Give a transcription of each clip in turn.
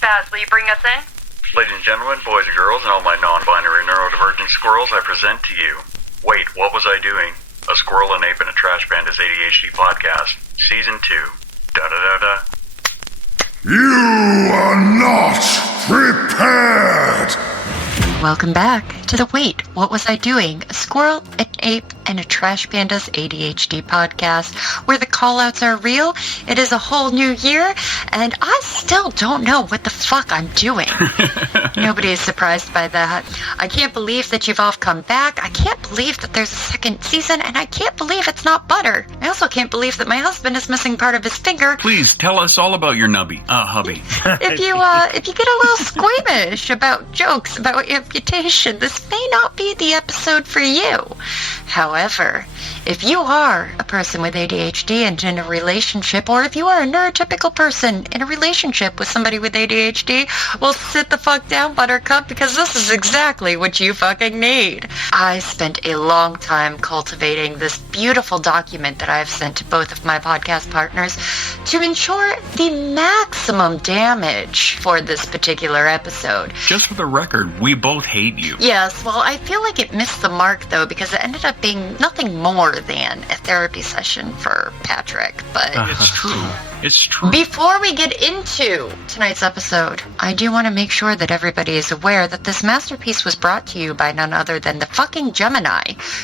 Spaz, will you bring us in? Ladies and gentlemen, boys and girls, and all my non-binary neurodivergent squirrels, I present to you, Wait, What Was I Doing? A Squirrel, an Ape, and a Trash Panda's ADHD podcast, Season 2. Da-da-da-da. You are not prepared! Welcome back to the Wait, What Was I Doing? A Squirrel, an Ape, and a Trash Panda's ADHD podcast, where the callouts are real. It is a whole new year, and I still don't know what the fuck I'm doing. Nobody is surprised by that. I can't believe that you've all come back. I can't believe that there's a second season, and I can't believe it's not butter. I also can't believe that my husband is missing part of his finger. Please tell us all about your hubby. If you get a little squeamish about jokes about amputation, this may not be the episode for you. However, if you are a person with ADHD and in a relationship, or if you are a neurotypical person in a relationship with somebody with ADHD, well, sit the fuck down, Buttercup, because this is exactly what you fucking need. I spent a long time cultivating this beautiful document that I've sent to both of my podcast partners to ensure the maximum damage for this particular episode. Just for the record, we both hate you. Yes, well, I feel like it missed the mark, though, because it ended up being nothing more than a therapy session for Patrick, but... It's true. It's true. Before we get into tonight's episode, I do want to make sure that everybody is aware that this masterpiece was brought to you by none other than the fucking Gemini,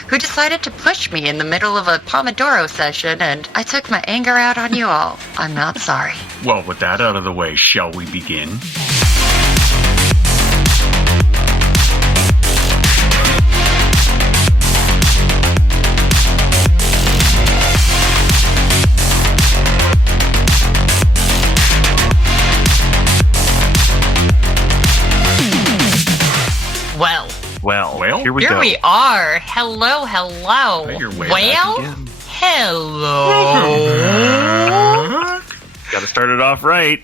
who decided to push me in the middle of a Pomodoro session, and I took my anger out on you all. I'm not sorry. Well, with that out of the way, shall we begin? Well, here we go. Here we are. Hello. You're way Well, back again. hello. Gotta start it off right.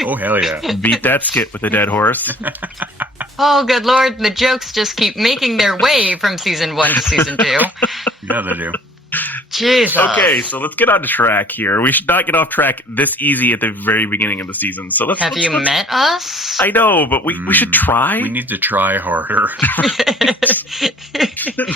Oh, hell yeah. Beat that skit with a dead horse. Oh, good Lord. The jokes just keep making their way from season 1 to season 2. Yeah, they do. Jesus. Okay, so let's get on track here. We should not get off track this easy at the very beginning of the season. So let's Have you met us? I know, but we should try. We need to try harder.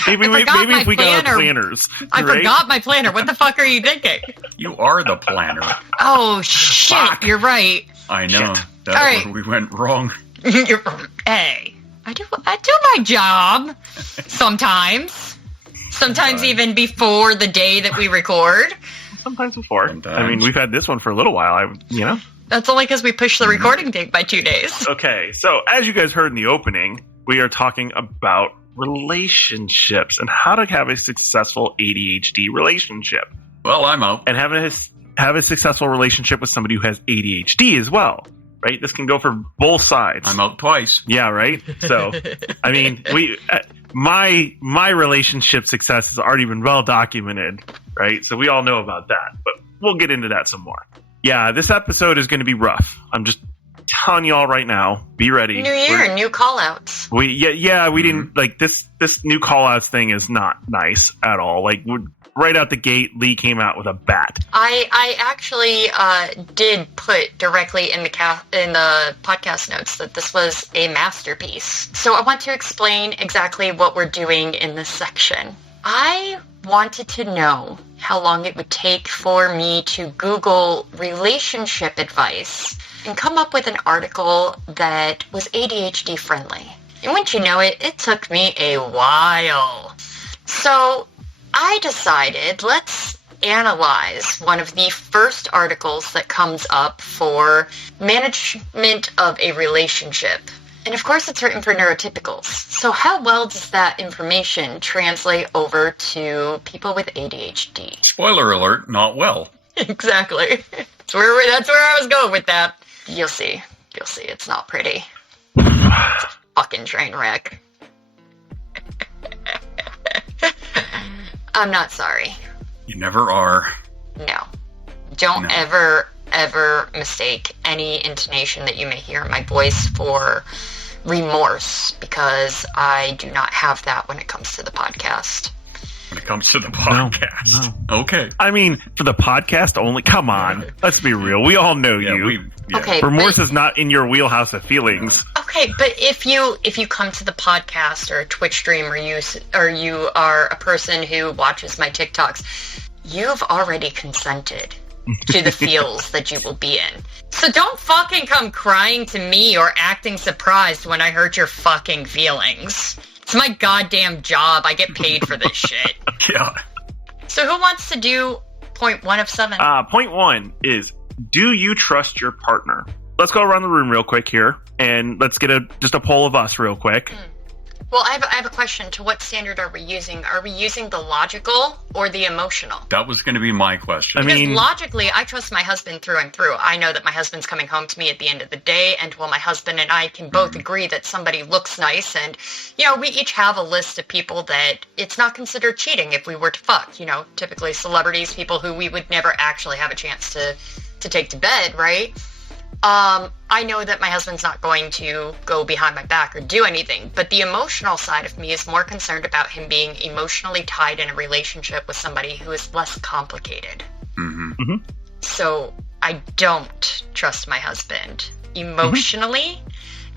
maybe if we got our planners. I right? forgot my planner. What the fuck are you thinking? You are the planner. Oh, shit. Fuck. You're right. I know. Shit. That's All right. where we went wrong. Hey, I do my job sometimes even before the day that we record. Sometimes before. Sometimes. I mean, we've had this one for a little while. That's only because we pushed the recording date by 2 days. Okay, so as you guys heard in the opening, we are talking about relationships and how to have a successful ADHD relationship. Well, I'm out. And have a successful relationship with somebody who has ADHD as well, right? This can go for both sides. I'm out twice. Yeah, right? So, I mean, my relationship success has already been well documented, right? So we all know about that, but we'll get into that some more. Yeah, this episode is going to be rough. I'm just telling you all right now. Be ready. New year, new call-outs. We didn't like this new call-outs thing is not nice at all. Like right out the gate, Lee came out with a bat. I actually did put directly in the podcast notes that this was a masterpiece. So I want to explain exactly what we're doing in this section. I wanted to know how long it would take for me to Google relationship advice and come up with an article that was ADHD friendly. And wouldn't you know it, it took me a while. So I decided, let's analyze one of the first articles that comes up for management of a relationship. And of course, it's written for neurotypicals. So how well does that information translate over to people with ADHD? Spoiler alert, not well. Exactly. That's where I was going with that. You'll see. It's not pretty. It's a fucking train wreck. I'm not sorry. You never are. No. Don't ever mistake any intonation that you may hear in my voice for remorse, because I do not have that when it comes to the podcast. when it comes to the podcast. No. Okay. I mean, for the podcast only. Come on, let's be real. We all know you. Okay, Remorse is not in your wheelhouse of feelings. Okay, but if you come to the podcast or a Twitch stream, or you are a person who watches my TikToks, you've already consented to the feels that you will be in. So don't fucking come crying to me or acting surprised when I hurt your fucking feelings. It's my goddamn job. I get paid for this shit. Yeah. So who wants to do point 1 of 7? Point 1 is, do you trust your partner? Let's go around the room real quick here, and let's get just a poll of us real quick. Well, I have a question. To what standard are we using? Are we using the logical or the emotional? That was going to be my question. Because logically, I trust my husband through and through. I know that my husband's coming home to me at the end of the day, and my husband and I can both agree that somebody looks nice, and, we each have a list of people that it's not considered cheating if we were to fuck. Typically celebrities, people who we would never actually have a chance to take to bed, right? I know that my husband's not going to go behind my back or do anything, but the emotional side of me is more concerned about him being emotionally tied in a relationship with somebody who is less complicated. So I don't trust my husband emotionally,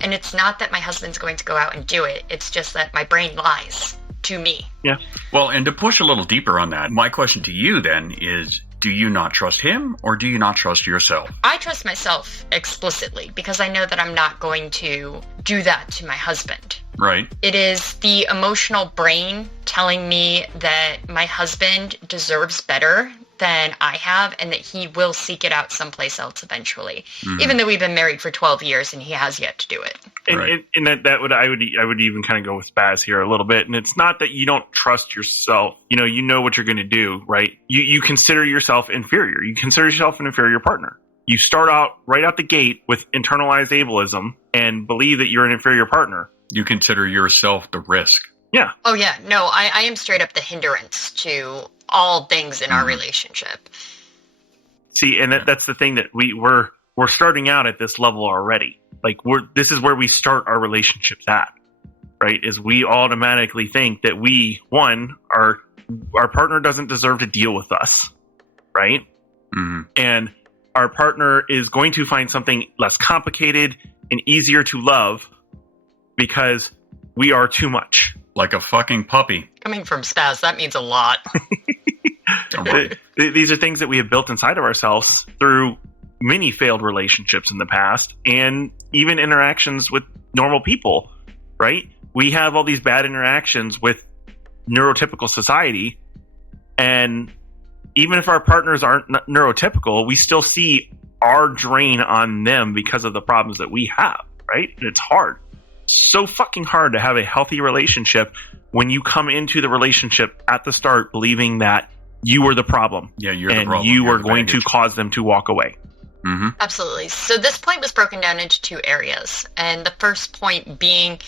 and it's not that my husband's going to go out and do it. It's just that my brain lies to me. Yeah. Well, and to push a little deeper on that, my question to you then is, do you not trust him, or do you not trust yourself? I trust myself explicitly because I know that I'm not going to do that to my husband. Right. It is the emotional brain telling me that my husband deserves better than I have, and that he will seek it out someplace else eventually. Even though we've been married for 12 years and he has yet to do it. And I would even kind of go with Spaz here a little bit. And it's not that you don't trust yourself. You know what you're going to do, right? You consider yourself inferior. You consider yourself an inferior partner. You start out right out the gate with internalized ableism and believe that you're an inferior partner. You consider yourself the risk. Yeah. Oh yeah, no, I am straight up the hindrance to all things in our relationship. See, and that's the thing that we're starting out at this level already. Like this is where we start our relationships at, right? Is we automatically think that our partner doesn't deserve to deal with us, right? And our partner is going to find something less complicated and easier to love because we are too much. Like a fucking puppy. Coming from Spaz, that means a lot. These are things that we have built inside of ourselves through many failed relationships in the past, and even interactions with normal people, right? We have all these bad interactions with neurotypical society, and even if our partners aren't neurotypical, we still see our drain on them because of the problems that we have, right? And it's hard. So fucking hard to have a healthy relationship when you come into the relationship at the start believing that you were the problem. Yeah, you're the and problem. you were going to cause them to walk away. Absolutely. So this point was broken down into 2 areas. And the first point being,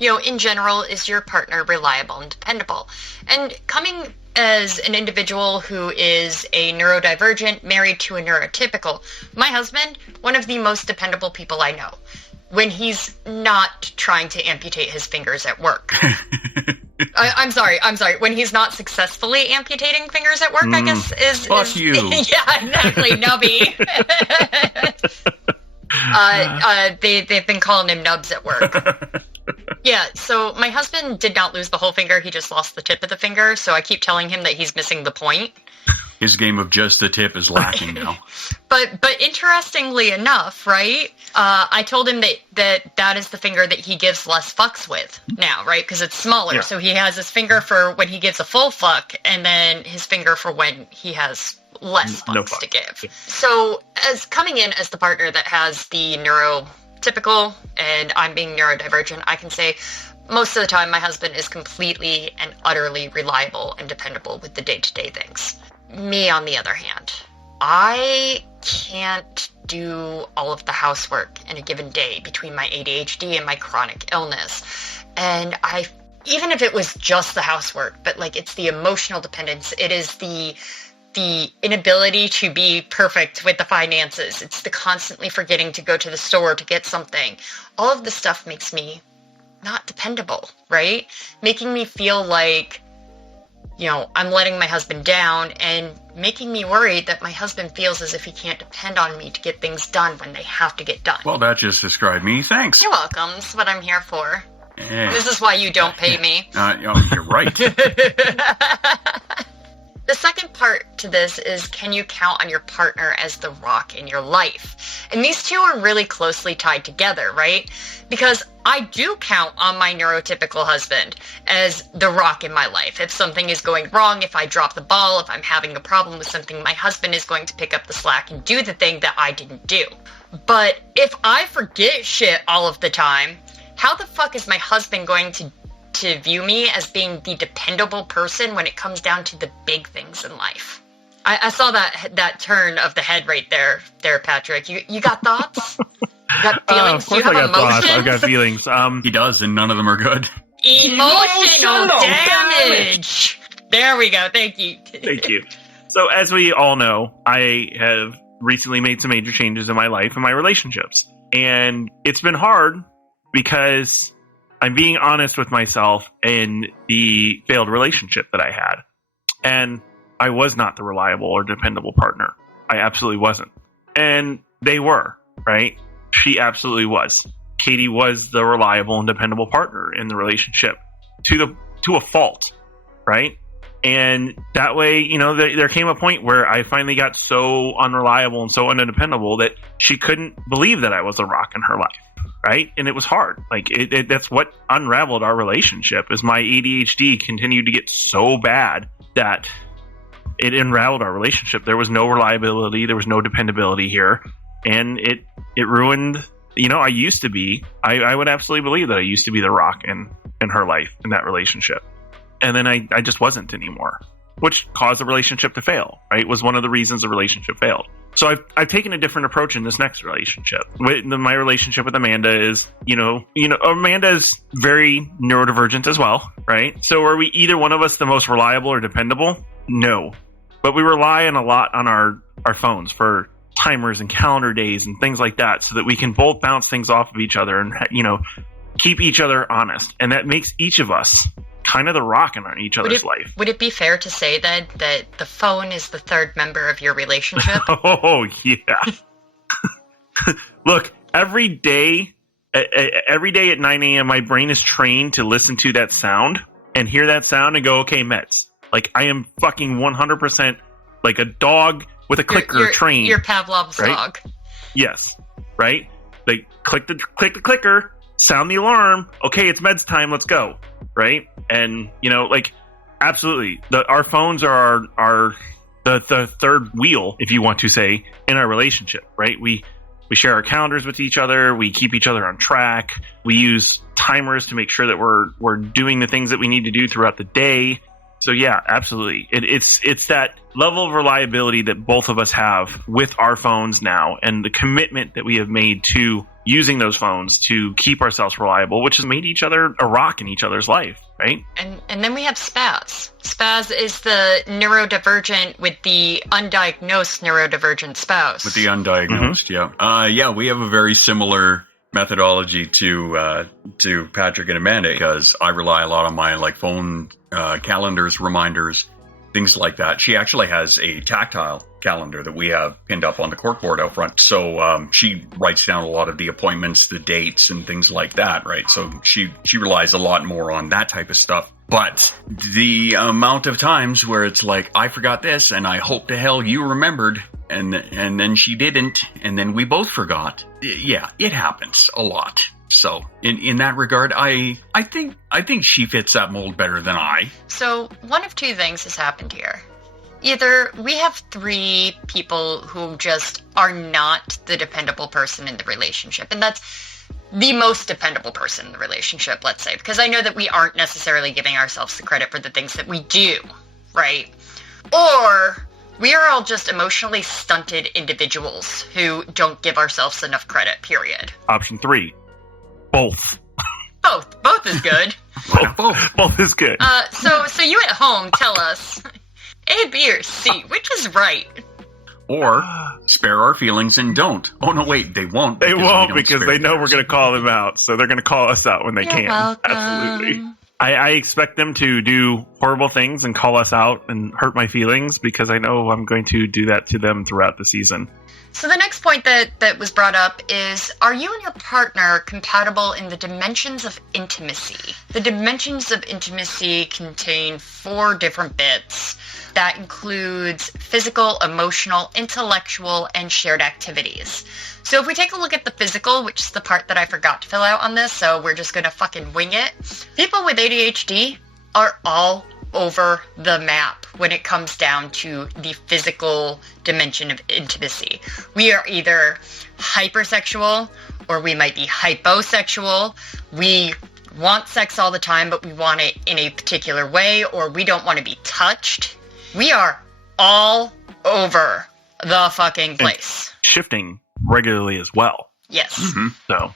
in general, is your partner reliable and dependable? And coming as an individual who is a neurodivergent, married to a neurotypical, my husband, one of the most dependable people I know. When he's not trying to amputate his fingers at work. I'm sorry. When he's not successfully amputating fingers at work, I guess is... Fuck you. Yeah, exactly, Nubby. They've been calling him Nubs at work. Yeah, so my husband did not lose the whole finger. He just lost the tip of the finger, so I keep telling him that he's missing the point. His game of just the tip is lacking now. But interestingly enough, right? I told him that is the finger that he gives less fucks with now, right? Because it's smaller. Yeah. So he has his finger for when he gives a full fuck, and then his finger for when he has less fucks to give. Yeah. So as coming in as the partner that has the neurotypical and I'm being neurodivergent, I can say most of the time my husband is completely and utterly reliable and dependable with the day-to-day things. Me, on the other hand, I can't do all of the housework in a given day between my ADHD and my chronic illness. And even if it was just the housework, but it's the emotional dependence, it is the inability to be perfect with the finances, it's the constantly forgetting to go to the store to get something. All of this stuff makes me not dependable, right? Making me feel like I'm letting my husband down and making me worried that my husband feels as if he can't depend on me to get things done when they have to get done. Well, that just described me. Thanks. You're welcome. This is what I'm here for. Eh. This is why you don't pay me. You're right. The second part to this is, can you count on your partner as the rock in your life? And these two are really closely tied together, right? Because I do count on my neurotypical husband as the rock in my life. If something is going wrong, if I drop the ball, if I'm having a problem with something, my husband is going to pick up the slack and do the thing that I didn't do. But if I forget shit all of the time, how the fuck is my husband going to view me as being the dependable person when it comes down to the big things in life? I saw that turn of the head right there, Patrick. You got thoughts? You got feelings? Of course, you have I got emotions? thoughts. I've got feelings. He does, and none of them are good. Emotional damage. There we go. Thank you. Thank you. So, as we all know, I have recently made some major changes in my life and my relationships, and it's been hard because I'm being honest with myself in the failed relationship that I had. And I was not the reliable or dependable partner. I absolutely wasn't. And they were, right? She absolutely was. Katie was the reliable and dependable partner in the relationship to a fault, right? And that way, there came a point where I finally got so unreliable and so undependable that she couldn't believe that I was a rock in her life. Right? And it was hard. Like, that's what unraveled our relationship, is my ADHD continued to get so bad that it unraveled our relationship. There was no reliability. There was no dependability here. And it ruined, I used to be, I would absolutely believe that I used to be the rock in her life, in that relationship. And then I just wasn't anymore, which caused the relationship to fail, right? Was one of the reasons the relationship failed. So I've taken a different approach in this next relationship. My relationship with Amanda is, Amanda is very neurodivergent as well, right? So are we either one of us the most reliable or dependable? No. But we rely a lot on our phones for timers and calendar days and things like that, so that we can both bounce things off of each other and, keep each other honest. And that makes each of us kind of the rock in each other's life. Would it be fair to say then that the phone is the third member of your relationship? Oh, yeah. Look, every day at 9 a.m., my brain is trained to listen to that sound and hear that sound and go, okay, Mets. Like, I am fucking 100% like a dog with a clicker trained. You're Pavlov's dog. Yes, right? Like, click the clicker, sound the alarm. Okay, it's Meds time. Let's go. Right? And, absolutely. Our phones are the third wheel, if you want to say, in our relationship, right? We share our calendars with each other. We keep each other on track. We use timers to make sure that we're doing the things that we need to do throughout the day. So yeah, absolutely. It's that level of reliability that both of us have with our phones now, and the commitment that we have made to using those phones to keep ourselves reliable, which has made each other a rock in each other's life, right? And then we have Spaz. Spaz is the neurodivergent with the undiagnosed neurodivergent spouse. With the undiagnosed, yeah. We have a very similar methodology to Patrick and Amanda, because I rely a lot on my phone calendars, reminders, things like that. She actually has a tactile calendar that we have pinned up on the corkboard out front. So she writes down a lot of the appointments, the dates, and things like that, right? So she relies a lot more on that type of stuff. But the amount of times where it's like, I forgot this, and I hope to hell you remembered, and then she didn't, and then we both forgot. Yeah, it happens a lot. So in that regard, I think she fits that mold better than I. So one of two things has happened here. Either we have three people who just are not the dependable person in the relationship, and that's the most dependable person in the relationship, let's say, because I know that we aren't necessarily giving ourselves the credit for the things that we do, right? Or we are all just emotionally stunted individuals who don't give ourselves enough credit, period. Option 3. Both. Both is good. Both is good. So you at home, tell us, A, B, or C, which is right? Or spare our feelings and don't. Oh, no, wait, they won't. They won't, because they know we're going to call them out. So they're going to call us out when they You're can. welcome. Absolutely. I expect them to do horrible things and call us out and hurt my feelings because I know I'm going to do that to them throughout the season. So the next point that was brought up is, are you and your partner compatible in the dimensions of intimacy? The dimensions of intimacy contain 4 different bits. That includes physical, emotional, intellectual, and shared activities. So if we take a look at the physical, which is the part that I forgot to fill out on this, so we're just going to fucking wing it. People with ADHD are all over the map when it comes down to the physical dimension of intimacy. We are either hypersexual or we might be hyposexual. We want sex all the time, but we want it in a particular way, or we don't want to be touched. We are all over the fucking place. And shifting regularly as well. Yes. Mm-hmm. So,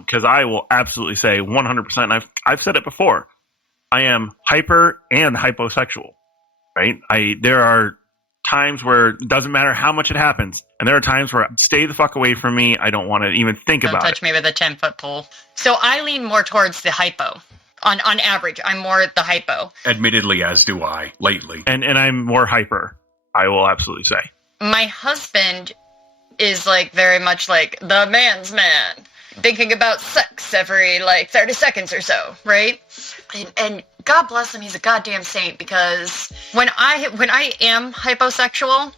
because I will absolutely say 100%, and I've said it before, I am hyper and hyposexual, right? There are times where it doesn't matter how much it happens, and there are times where stay the fuck away from me. I don't want to even think Don't about touch it. me with a 10-foot pole. So I lean more towards the hypo. On average, I'm more the hypo. Admittedly, as do I, lately. And I'm more hyper, I will absolutely say. My husband is like very much like the man's man, thinking about sex every like 30 seconds or so, right? And God bless him, he's a goddamn saint, because when I am hyposexual,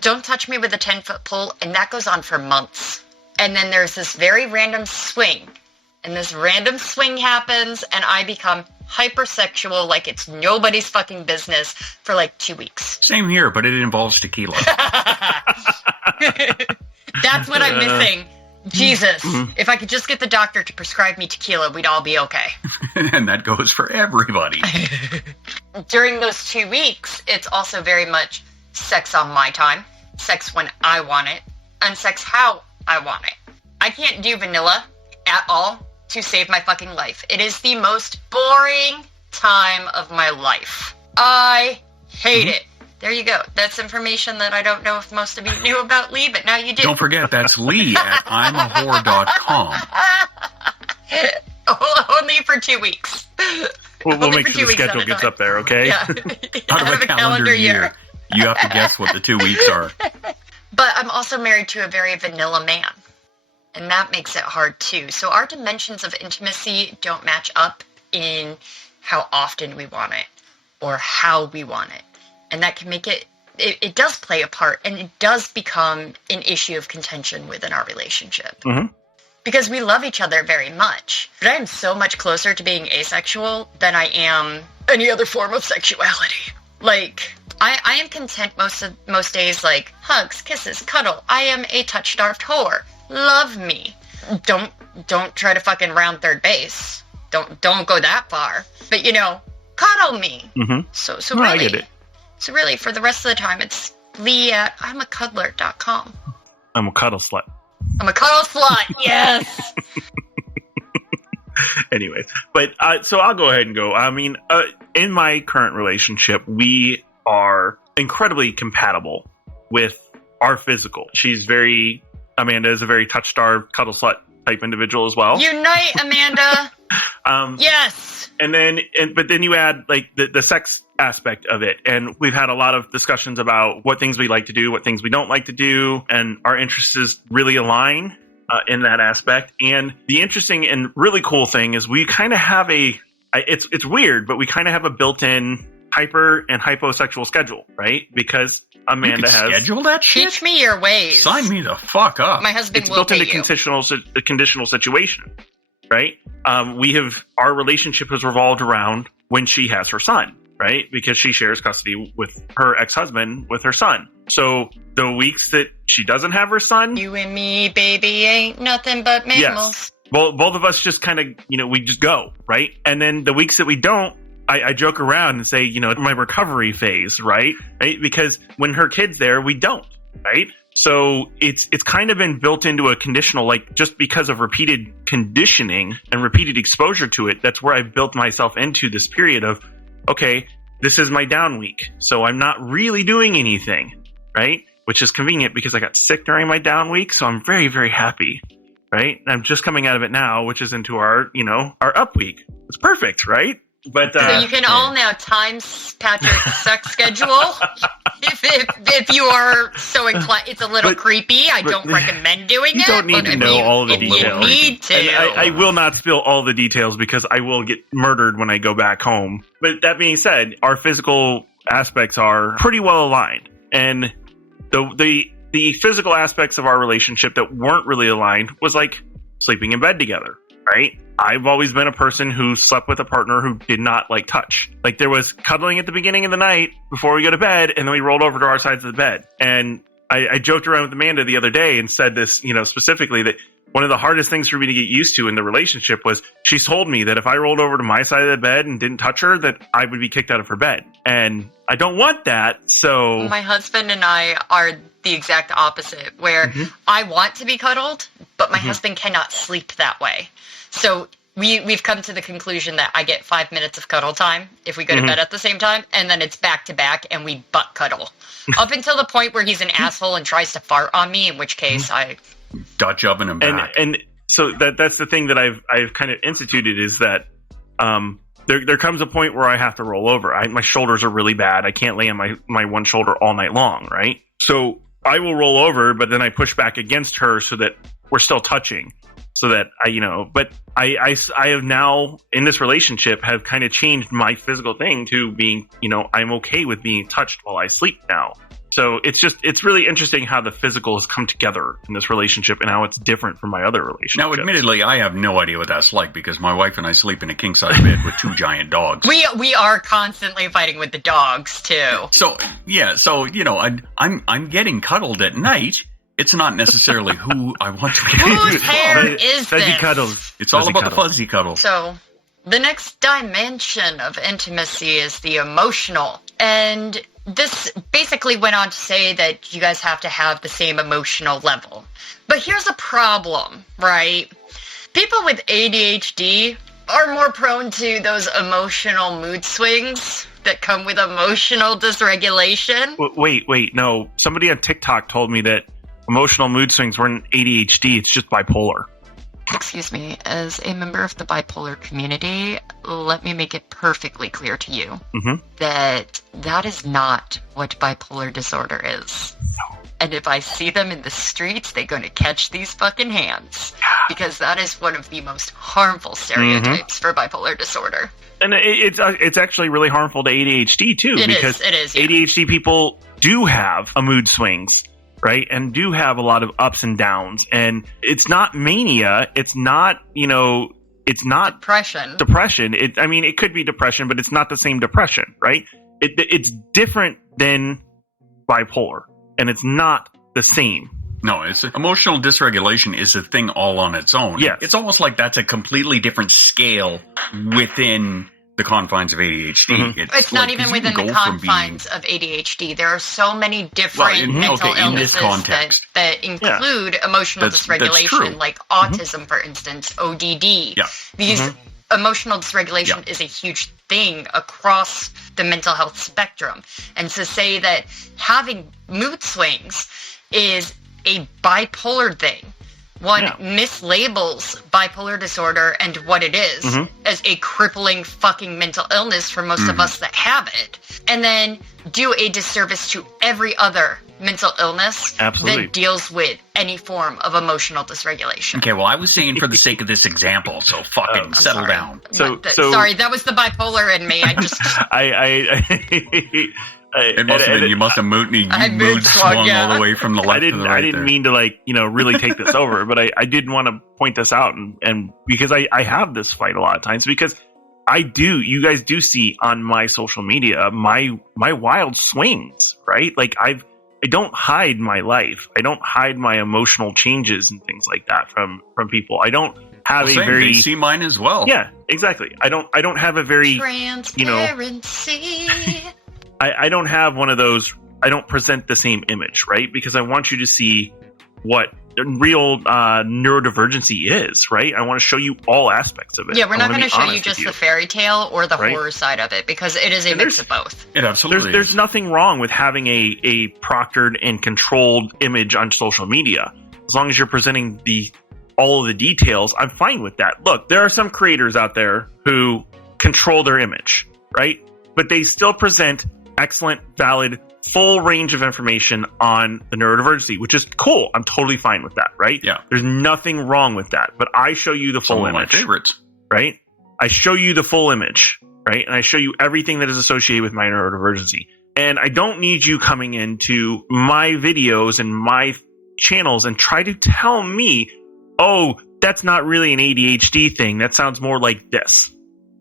don't touch me with a 10-foot pole, and that goes on for months. And then there's this very random swing, and this random swing happens, and I become hypersexual like it's nobody's fucking business for like 2 weeks. Same here, but it involves tequila. That's what I'm missing. Jesus, if I could just get the doctor to prescribe me tequila, we'd all be okay. And that goes for everybody. During those 2 weeks, it's also very much sex on my time, sex when I want it, and sex how I want it. I can't do vanilla at all to save my fucking life. It is the most boring time of my life. I hate it. There you go. That's information that I don't know if most of you knew about Lee, but now you do. Don't forget, that's Lee at imahore.com. Only for 2 weeks. We'll make sure the schedule gets up there, okay? Yeah. Out of a calendar year. You have to guess what the 2 weeks are. But I'm also married to a very vanilla man. And that makes it hard too. So our dimensions of intimacy don't match up in how often we want it or how we want it. And that can make it does play a part, and it does become an issue of contention within our relationship. Mm-hmm. Because we love each other very much. But I am so much closer to being asexual than I am any other form of sexuality. Like, I am content most days, like, hugs, kisses, cuddle. I am a touch-starved whore. Love me. Don't try to fucking round third base. Don't go that far. But, cuddle me. Mm-hmm. So No, really, I get it. So really, for the rest of the time, it's Lee at imacuddler.com. I'm a cuddle slut. I'm a cuddle slut, yes! Anyways, but so I'll go ahead and go. I mean, in my current relationship, we are incredibly compatible with our physical. Amanda is a very touch-starved, cuddle slut type individual as well. Unite, Amanda! Yes! But then you add like the sex aspect of it, and we've had a lot of discussions about what things we like to do, what things we don't like to do, and our interests really align in that aspect. And the interesting and really cool thing is we kind of have it's weird, but we kind of have a built-in hyper and hyposexual schedule, right? Because Amanda has schedule that shit. Teach me your ways. Sign me the fuck up. My husband it's will built pay into you. conditional situation, right? Our relationship has revolved around when she has her son, right? Because she shares custody with her ex-husband with her son. So the weeks that she doesn't have her son, You and me, baby, ain't nothing but mammals. well, both of us just kind of, we just go, right? And then the weeks that we don't, I joke around and say, my recovery phase, right? Because when her kid's there, we don't, right? So it's kind of been built into a conditional, like just because of repeated conditioning and repeated exposure to it, that's where I've built myself into this period of, okay, this is my down week. So I'm not really doing anything, right? Which is convenient because I got sick during my down week. So I'm very, very happy, right? And I'm just coming out of it now, which is into our up week. It's perfect, right? But So you can all now times Patrick's sex schedule if you are so inclined. It's a little creepy. I don't recommend doing it. You don't need to know all the details. You need to. And I will not spill all the details because I will get murdered when I go back home. But that being said, our physical aspects are pretty well aligned. And the physical aspects of our relationship that weren't really aligned was like sleeping in bed together, right? I've always been a person who slept with a partner who did not like touch. Like there was cuddling at the beginning of the night before we go to bed, and then we rolled over to our sides of the bed. And I joked around with Amanda the other day and said this, specifically that one of the hardest things for me to get used to in the relationship was she told me that if I rolled over to my side of the bed and didn't touch her, that I would be kicked out of her bed. And I don't want that. So my husband and I are the exact opposite, where I want to be cuddled, but my husband cannot sleep that way. So we've come to the conclusion that I get 5 minutes of cuddle time if we go to bed at the same time, and then it's back to back and we butt cuddle up until the point where he's an asshole and tries to fart on me, in which case I Dutch oven him back. And so that's the thing that I've kind of instituted is that there comes a point where I have to roll over. My shoulders are really bad. I can't lay on my one shoulder all night long, right? So I will roll over, but then I push back against her so that we're still touching. So that but I have now in this relationship have kind of changed my physical thing to being, I'm okay with being touched while I sleep now. So it's really interesting how the physical has come together in this relationship and how it's different from my other relationships. Now, admittedly, I have no idea what that's like because my wife and I sleep in a king-size bed with two giant dogs. We are constantly fighting with the dogs too. So I'm getting cuddled at night. It's not necessarily who I want to be. Whose hair is fuzzy this? Cuddles. It's all about the fuzzy cuddles. So, the next dimension of intimacy is the emotional. And this basically went on to say that you guys have to have the same emotional level. But here's a problem, right? People with ADHD are more prone to those emotional mood swings that come with emotional dysregulation. Wait, no. Somebody on TikTok told me that emotional mood swings weren't ADHD, it's just bipolar. Excuse me, as a member of the bipolar community, let me make it perfectly clear to you that is not what bipolar disorder is. No. And if I see them in the streets, they're going to catch these fucking hands. Because that is one of the most harmful stereotypes for bipolar disorder. And it's actually really harmful to ADHD too. It because is, yeah. ADHD people do have a mood swings. Right. And do have a lot of ups and downs. And it's not mania. It's not, it's not depression. It could be depression, but it's not the same depression. Right. It's different than bipolar and it's not the same. No, it's emotional dysregulation is a thing all on its own. Yes. It's almost like that's a completely different scale within the confines of ADHD. It's not even within the confines of ADHD. There are so many different mental illnesses that include emotional dysregulation, like autism, for instance, ODD. Yeah. These emotional dysregulation is a huge thing across the mental health spectrum. And to say that having mood swings is a bipolar thing, mislabels bipolar disorder and what it is as a crippling fucking mental illness for most of us that have it, and then do a disservice to every other mental illness that deals with any form of emotional dysregulation. Okay, well, I was saying for the sake of this example, so fucking settle down. Sorry, that was the bipolar in me. I just... It must have been, you must have mood swung all the way from the left to the right. I didn't mean to really take this over, but I did want to point this out and because I have this fight a lot of times because you guys do see on my social media, my wild swings, right? Like I don't hide my life. I don't hide my emotional changes and things like that from people. I don't have they see mine as well. Yeah, exactly. I don't have a very, transparency. I don't have one of those, I don't present the same image, right? Because I want you to see what real neurodivergency is, right? I want to show you all aspects of it. Yeah, we're not going to show you just the fairy tale or the horror side of it because it is a mix of both. It absolutely There's nothing wrong with having a proctored and controlled image on social media. As long as you're presenting all of the details, I'm fine with that. Look, there are some creators out there who control their image, right? But they still present excellent, valid, full range of information on the neurodivergency, which is cool. I'm totally fine with that, right? Yeah. There's nothing wrong with that. But I show you the full Some of my image, favorites. right? I show you the full image, right? And I show you everything that is associated with my neurodivergency. And I don't need you coming into my videos and my channels and try to tell me, oh, that's not really an ADHD thing. That sounds more like this.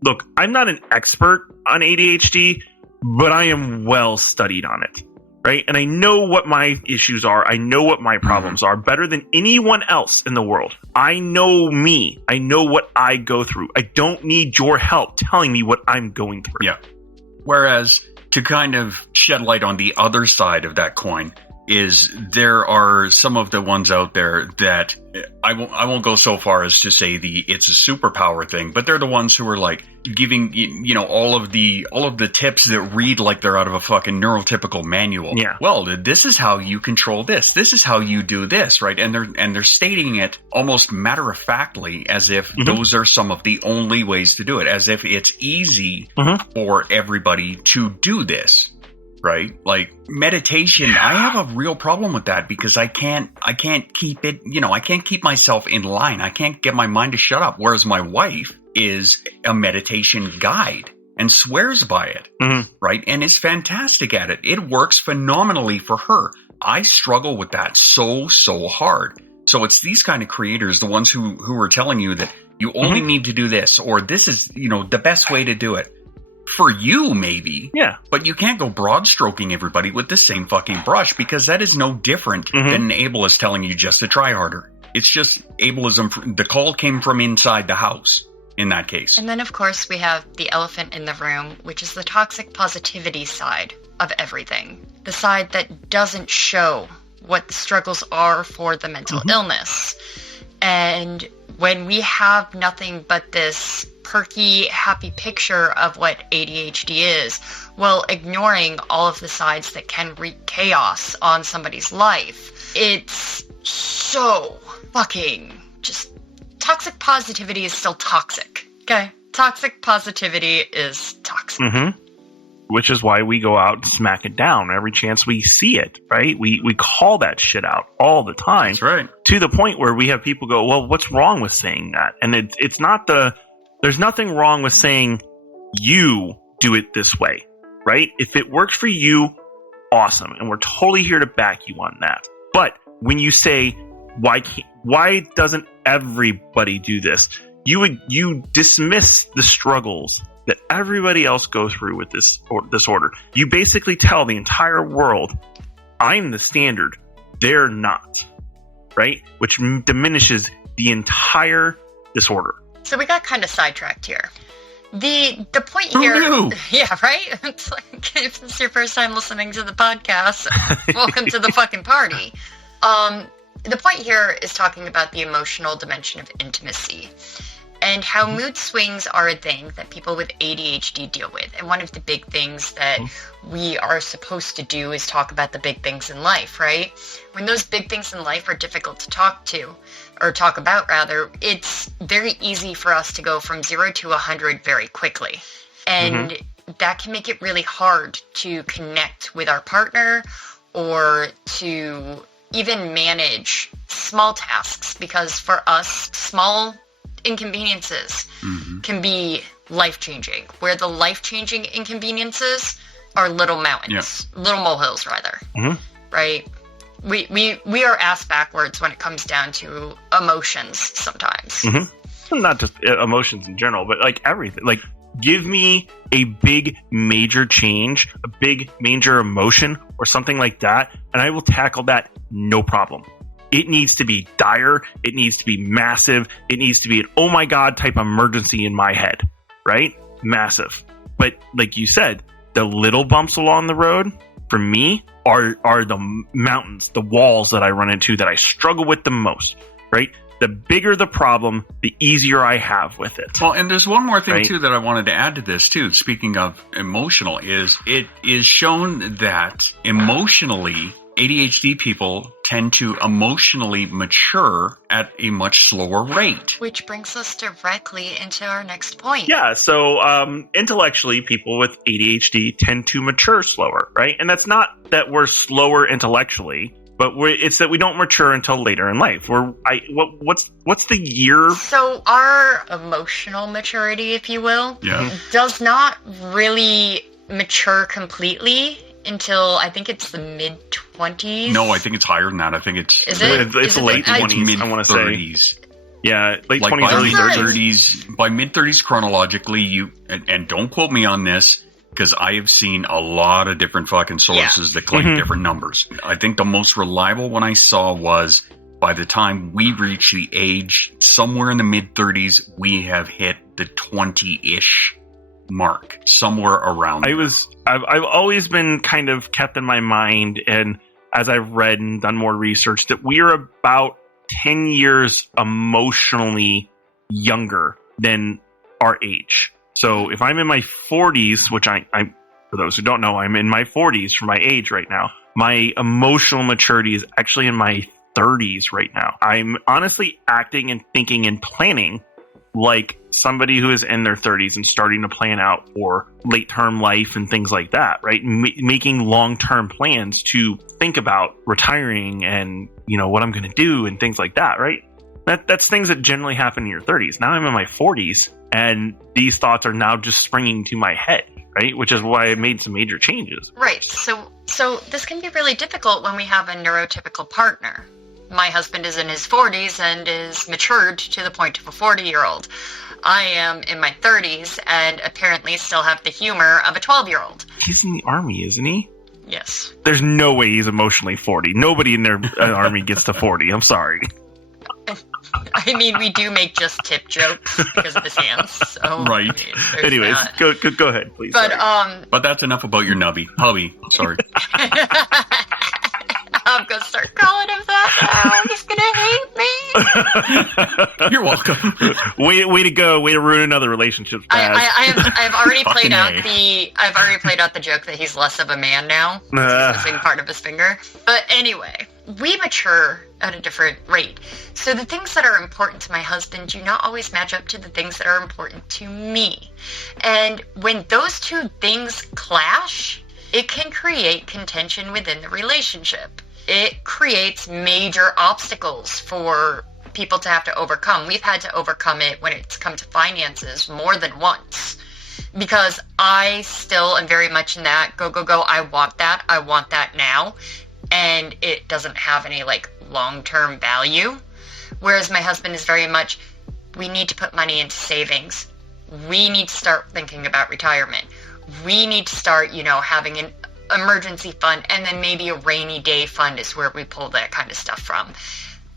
Look, I'm not an expert on ADHD, but I am well studied on it, right? And I know what my issues are. I know what my problems are better than anyone else in the world. I know me. I know what I go through. I don't need your help telling me what I'm going through. Yeah. Whereas to kind of shed light on the other side of that coin is there are some of the ones out there that I won't go so far as to say it's a superpower thing, but they're the ones who are like giving all of the tips that read like they're out of a fucking neurotypical manual. Yeah. Well, this is how you control this. This is how you do this, right? And they're stating it almost matter of factly as if those are some of the only ways to do it, as if it's easy for everybody to do this. Right? Like meditation, I have a real problem with that because I can't keep it, I can't keep myself in line. I can't get my mind to shut up. Whereas my wife is a meditation guide and swears by it, right? And is fantastic at it. It works phenomenally for her. I struggle with that so hard. So it's these kind of creators, the ones who are telling you that you only need to do this, or this is, the best way to do it. For you, maybe. Yeah. But you can't go broad stroking everybody with the same fucking brush because that is no different than an ableist telling you just to try harder. It's just ableism. The call came from inside the house in that case. And then, of course, we have the elephant in the room, which is the toxic positivity side of everything. The side that doesn't show what the struggles are for the mental illness. And when we have nothing but this perky, happy picture of what ADHD is, while ignoring all of the sides that can wreak chaos on somebody's life, it's so fucking just... Toxic positivity is still toxic, okay? Toxic positivity is toxic. Which is why we go out and smack it down every chance we see it, right? We call that shit out all the time. That's right. To the point where we have people go, well, what's wrong with saying that? And it's not there's nothing wrong with saying you do it this way, right? If it works for you, awesome. And we're totally here to back you on that. But when you say, why doesn't everybody do this? You dismiss the struggles that everybody else goes through with this disorder. You basically tell the entire world, I'm the standard, they're not, right? Which diminishes the entire disorder. So we got kind of sidetracked here. The point here, yeah, right? It's like, if it's your first time listening to the podcast, welcome to the fucking party. The point here is talking about the emotional dimension of intimacy and how mood swings are a thing that people with ADHD deal with. And one of the big things that we are supposed to do is talk about the big things in life, right? When those big things in life are difficult to talk about, it's very easy for us to go from 0 to 100 very quickly. And that can make it really hard to connect with our partner or to even manage small tasks, because for us, small inconveniences can be life-changing, where the life-changing inconveniences are little mountains, little molehills rather, right? We are ass backwards when it comes down to emotions sometimes. Not just emotions in general, but like everything. Like, give me a big major change, a big major emotion or something like that, and I will tackle that no problem. It needs to be dire. It needs to be massive. It needs to be an oh my god type emergency in my head, right? Massive. But like you said, the little bumps along the road for me are the mountains, the walls that I run into that I struggle with the most, right? The bigger the problem, the easier I have with it. Well, and there's one more thing, too, that I wanted to add to this, too. Speaking of emotional, is it is shown that emotionally, ADHD people tend to emotionally mature at a much slower rate. Which brings us directly into our next point. Yeah, so intellectually, people with ADHD tend to mature slower, right? And that's not that we're slower intellectually, but it's that we don't mature until later in life. What's the year? So our emotional maturity, if you will, Yeah. does not really mature completely until I think it's the mid-20s. No, I think it's higher than that. I think it's Is it? It's Is it late the- 20s, mid I want to say. 30s. Yeah, late Like 20s, by early mid 30s. 30s, by mid 30s chronologically, and don't quote me on this because I have seen a lot of different fucking sources that claim different numbers. I think the most reliable one I saw was by the time we reach the age somewhere in the mid 30s, we have hit the 20-ish mark, somewhere around there. I've always been kind of kept in my mind, and as I've read and done more research, that we are about 10 years emotionally younger than our age. So if I'm in my 40s, which I for those who don't know, I'm in my 40s for my age right now, my emotional maturity is actually in my 30s right now. I'm honestly acting and thinking and planning like somebody who is in their 30s and starting to plan out for late term life and things like that, right? Making long term plans to think about retiring and, what I'm going to do and things like that, right? That's things that generally happen in your 30s. Now I'm in my 40s and these thoughts are now just springing to my head, right? Which is why I made some major changes. Right. So this can be really difficult when we have a neurotypical partner. My husband is in his 40s and is matured to the point of a 40-year-old. I am in my 30s and apparently still have the humor of a 12-year-old. He's in the army, isn't he? Yes. There's no way he's emotionally 40. Nobody in their army gets to 40. I'm sorry. I mean, we do make just tip jokes because of his hands. So, Right. there's Anyways, that. go ahead, please. But Sorry. But that's enough about your hubby. Sorry. I'm gonna start calling him that now. He's gonna hate me. You're welcome. way to go. Way to ruin another relationship. I've already played Fucking out A. I've already played out the joke that he's less of a man now. He's missing part of his finger. But anyway, we mature at a different rate. So the things that are important to my husband do not always match up to the things that are important to me. And when those two things clash, it can create contention within the relationship. It creates major obstacles for people to have to overcome. We've had to overcome it when it's come to finances more than once. Because I still am very much in that go, I want that now. And it doesn't have any long-term value. Whereas my husband is very much, we need to put money into savings. We need to start thinking about retirement. We need to start, having an emergency fund, and then maybe a rainy day fund is where we pull that kind of stuff from.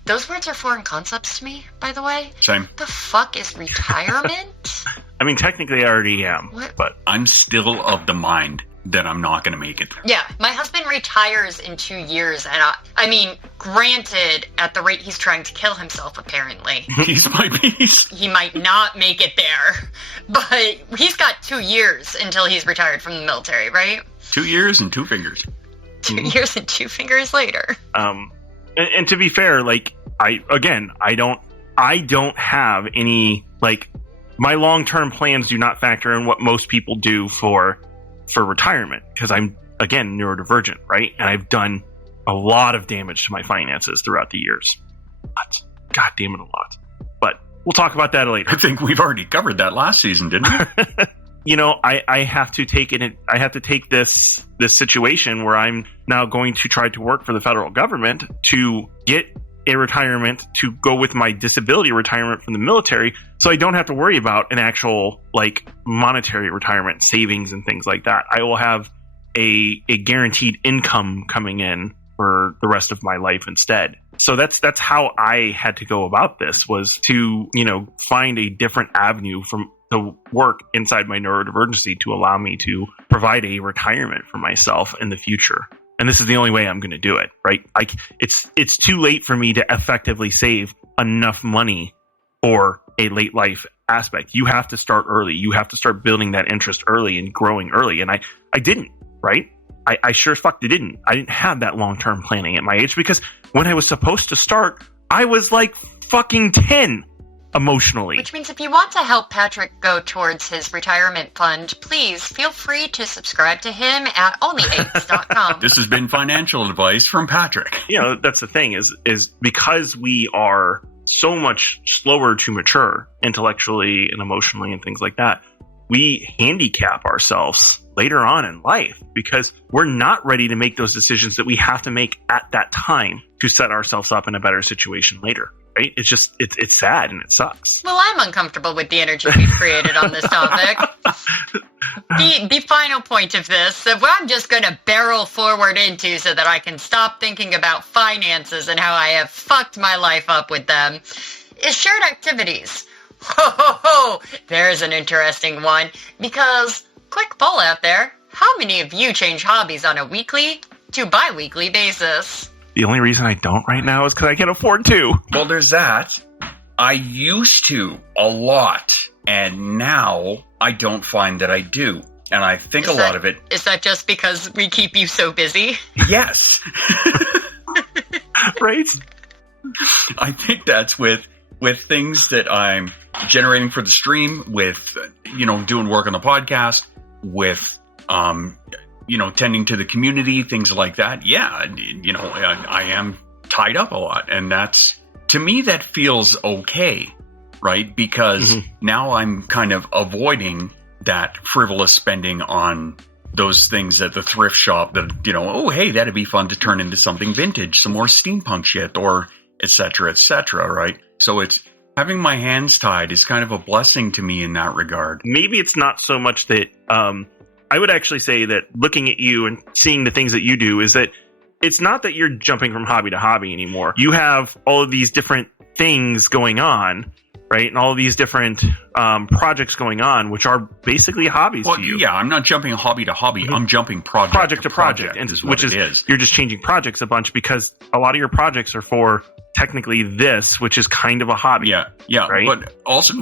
Those words are foreign concepts to me, by the way. Same. The fuck is retirement? I mean, technically, I already am, What? but I'm still of the mind that I'm not going to make it. Yeah, my husband retires in 2 years, and I mean, granted, at the rate he's trying to kill himself, apparently, He's my piece. he might not make it there, but he's got 2 years until he's retired from the military, right? 2 years and 2 fingers. 2 years and 2 fingers later. and to be fair, I don't have any, my long-term plans do not factor in what most people do for retirement, because I'm, again, neurodivergent, right? And I've done a lot of damage to my finances throughout the years. God damn it, a lot. But we'll talk about that later. I think we've already covered that last season, didn't we? I have to take it. I have to take this situation where I'm now going to try to work for the federal government to get a retirement to go with my disability retirement from the military, so I don't have to worry about an actual monetary retirement, savings and things like that. I will have a guaranteed income coming in for the rest of my life instead. So that's how I had to go about this, was to find a different avenue to work inside my neurodivergency to allow me to provide a retirement for myself in the future. And this is the only way I'm going to do it, right? It's too late for me to effectively save enough money for a late life aspect. You have to start early. You have to start building that interest early and growing early. And I didn't, right? I sure as fuck didn't. I didn't have that long-term planning at my age, because when I was supposed to start, I was like fucking 10 emotionally. Which means if you want to help Patrick go towards his retirement fund, please feel free to subscribe to him at onlyapes.com. This has been financial advice from Patrick. That's the thing is because we are so much slower to mature intellectually and emotionally and things like that, we handicap ourselves later on in life because we're not ready to make those decisions that we have to make at that time to set ourselves up in a better situation later. Right? It's just, it's sad and it sucks. Well, I'm uncomfortable with the energy we've created on this topic. The final point of this, that I'm just going to barrel forward into so that I can stop thinking about finances and how I have fucked my life up with them, is shared activities. Ho, ho, ho! There's an interesting one, because, quick poll out there, how many of you change hobbies on a weekly to bi-weekly basis? The only reason I don't right now is because I can't afford to. Well, there's that. I used to a lot, and now I don't find that I do. And I think a lot of it... Is that just because we keep you so busy? Yes. Right? I think that's with things that I'm generating for the stream, with, doing work on the podcast, with... tending to the community, things like that. Yeah, I am tied up a lot. And to me, that feels okay, right? Because now I'm kind of avoiding that frivolous spending on those things at the thrift shop that, oh, hey, that'd be fun to turn into something vintage, some more steampunk shit, or et cetera, right? So it's having my hands tied is kind of a blessing to me in that regard. Maybe it's not so much that... I would actually say that looking at you and seeing the things that you do is that it's not that you're jumping from hobby to hobby anymore. You have all of these different things going on, right? And all of these different projects going on, which are basically hobbies to you. Yeah, I'm not jumping hobby to hobby. I'm jumping project to project, and is which what is, it is. You're just changing projects a bunch because a lot of your projects are for technically this, which is kind of a hobby. Yeah. Right? But also,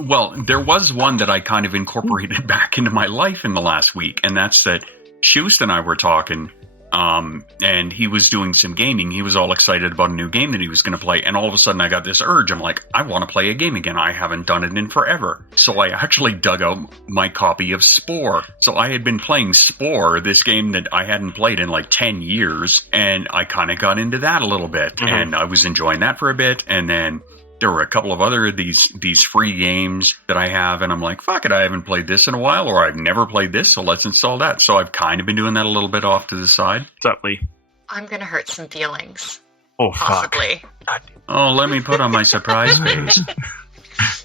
there was one that I kind of incorporated back into my life in the last week, and that's that Shust and I were talking, and he was doing some gaming. He was all excited about a new game that he was going to play, and all of a sudden I got this urge. I'm like, I want to play a game again. I haven't done it in forever. So I actually dug out my copy of Spore. So I had been playing Spore, this game that I hadn't played in like 10 years, and I kind of got into that a little bit, and I was enjoying that for a bit, and then there were a couple of other these free games that I have, and I'm like, fuck it, I haven't played this in a while, or I've never played this, so let's install that. So I've kind of been doing that a little bit off to the side. What's up, Lee? I'm going to hurt some feelings. Oh, possibly. Fuck. Oh, let me put on my surprise face.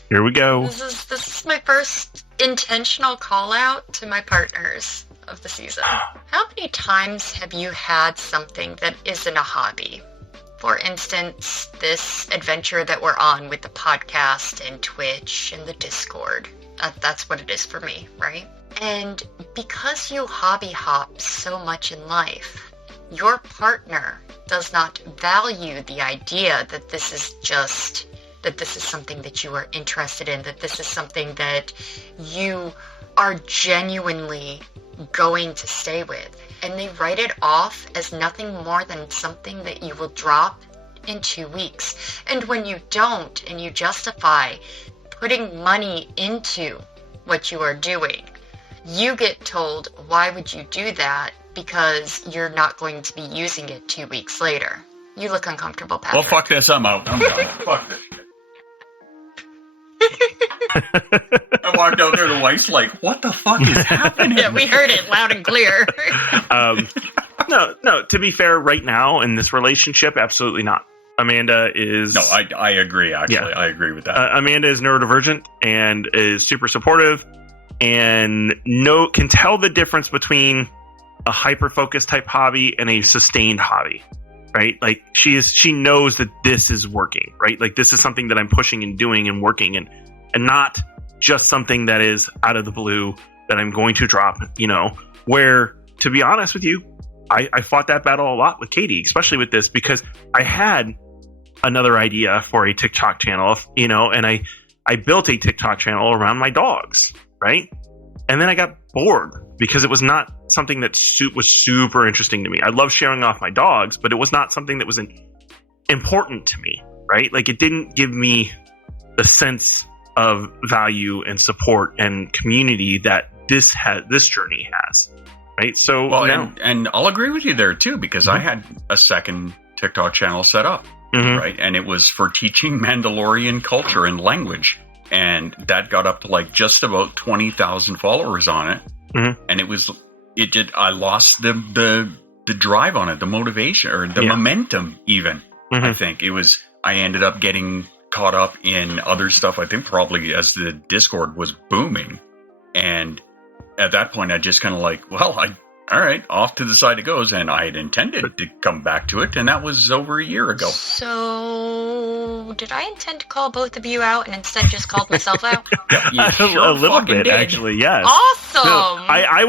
Here we go. This is my first intentional call out to my partners of the season. How many times have you had something that isn't a hobby? For instance, this adventure that we're on with the podcast and Twitch and the Discord. That's what it is for me, right? And because you hobby hop so much in life, your partner does not value the idea that this is something that you are interested in, that this is something that you are genuinely going to stay with. And they write it off as nothing more than something that you will drop in 2 weeks. And when you don't, and you justify putting money into what you are doing, you get told, why would you do that? Because you're not going to be using it 2 weeks later. You look uncomfortable, Patrick. Well, fuck this, I'm out. I'm done. Fuck this. I walked out there, the wife's like, what the fuck is happening? Yeah, we heard it loud and clear. No, to be fair, right now in this relationship, absolutely not. Amanda is... No, I agree, actually. Yeah. I agree with that. Amanda is neurodivergent and is super supportive and can tell the difference between a hyper-focused type hobby and a sustained hobby, right? Like, she knows that this is working, right? Like, this is something that I'm pushing and doing and working and not just something that is out of the blue that I'm going to drop, where, to be honest with you, I fought that battle a lot with Katie, especially with this, because I had another idea for a TikTok channel, and I built a TikTok channel around my dogs, right? And then I got bored because it was not something that was super interesting to me. I love showing off my dogs, but it was not something that was important to me, right? Like, it didn't give me the sense of value and support and community that this journey has, right? So, well, and I'll agree with you there too, because I had a second TikTok channel set up, right? And it was for teaching Mandalorian culture and language. And that got up to like just about 20,000 followers on it. And I lost the drive on it, the motivation or the momentum even. I think I ended up getting caught up in other stuff. I think probably as the Discord was booming. And at that point I just kind of like, well, all right, off to the side it goes. And I had intended to come back to it. And that was over a year ago. So did I intend to call both of you out and instead just called myself out? A little bit, actually, yes. Awesome. No, I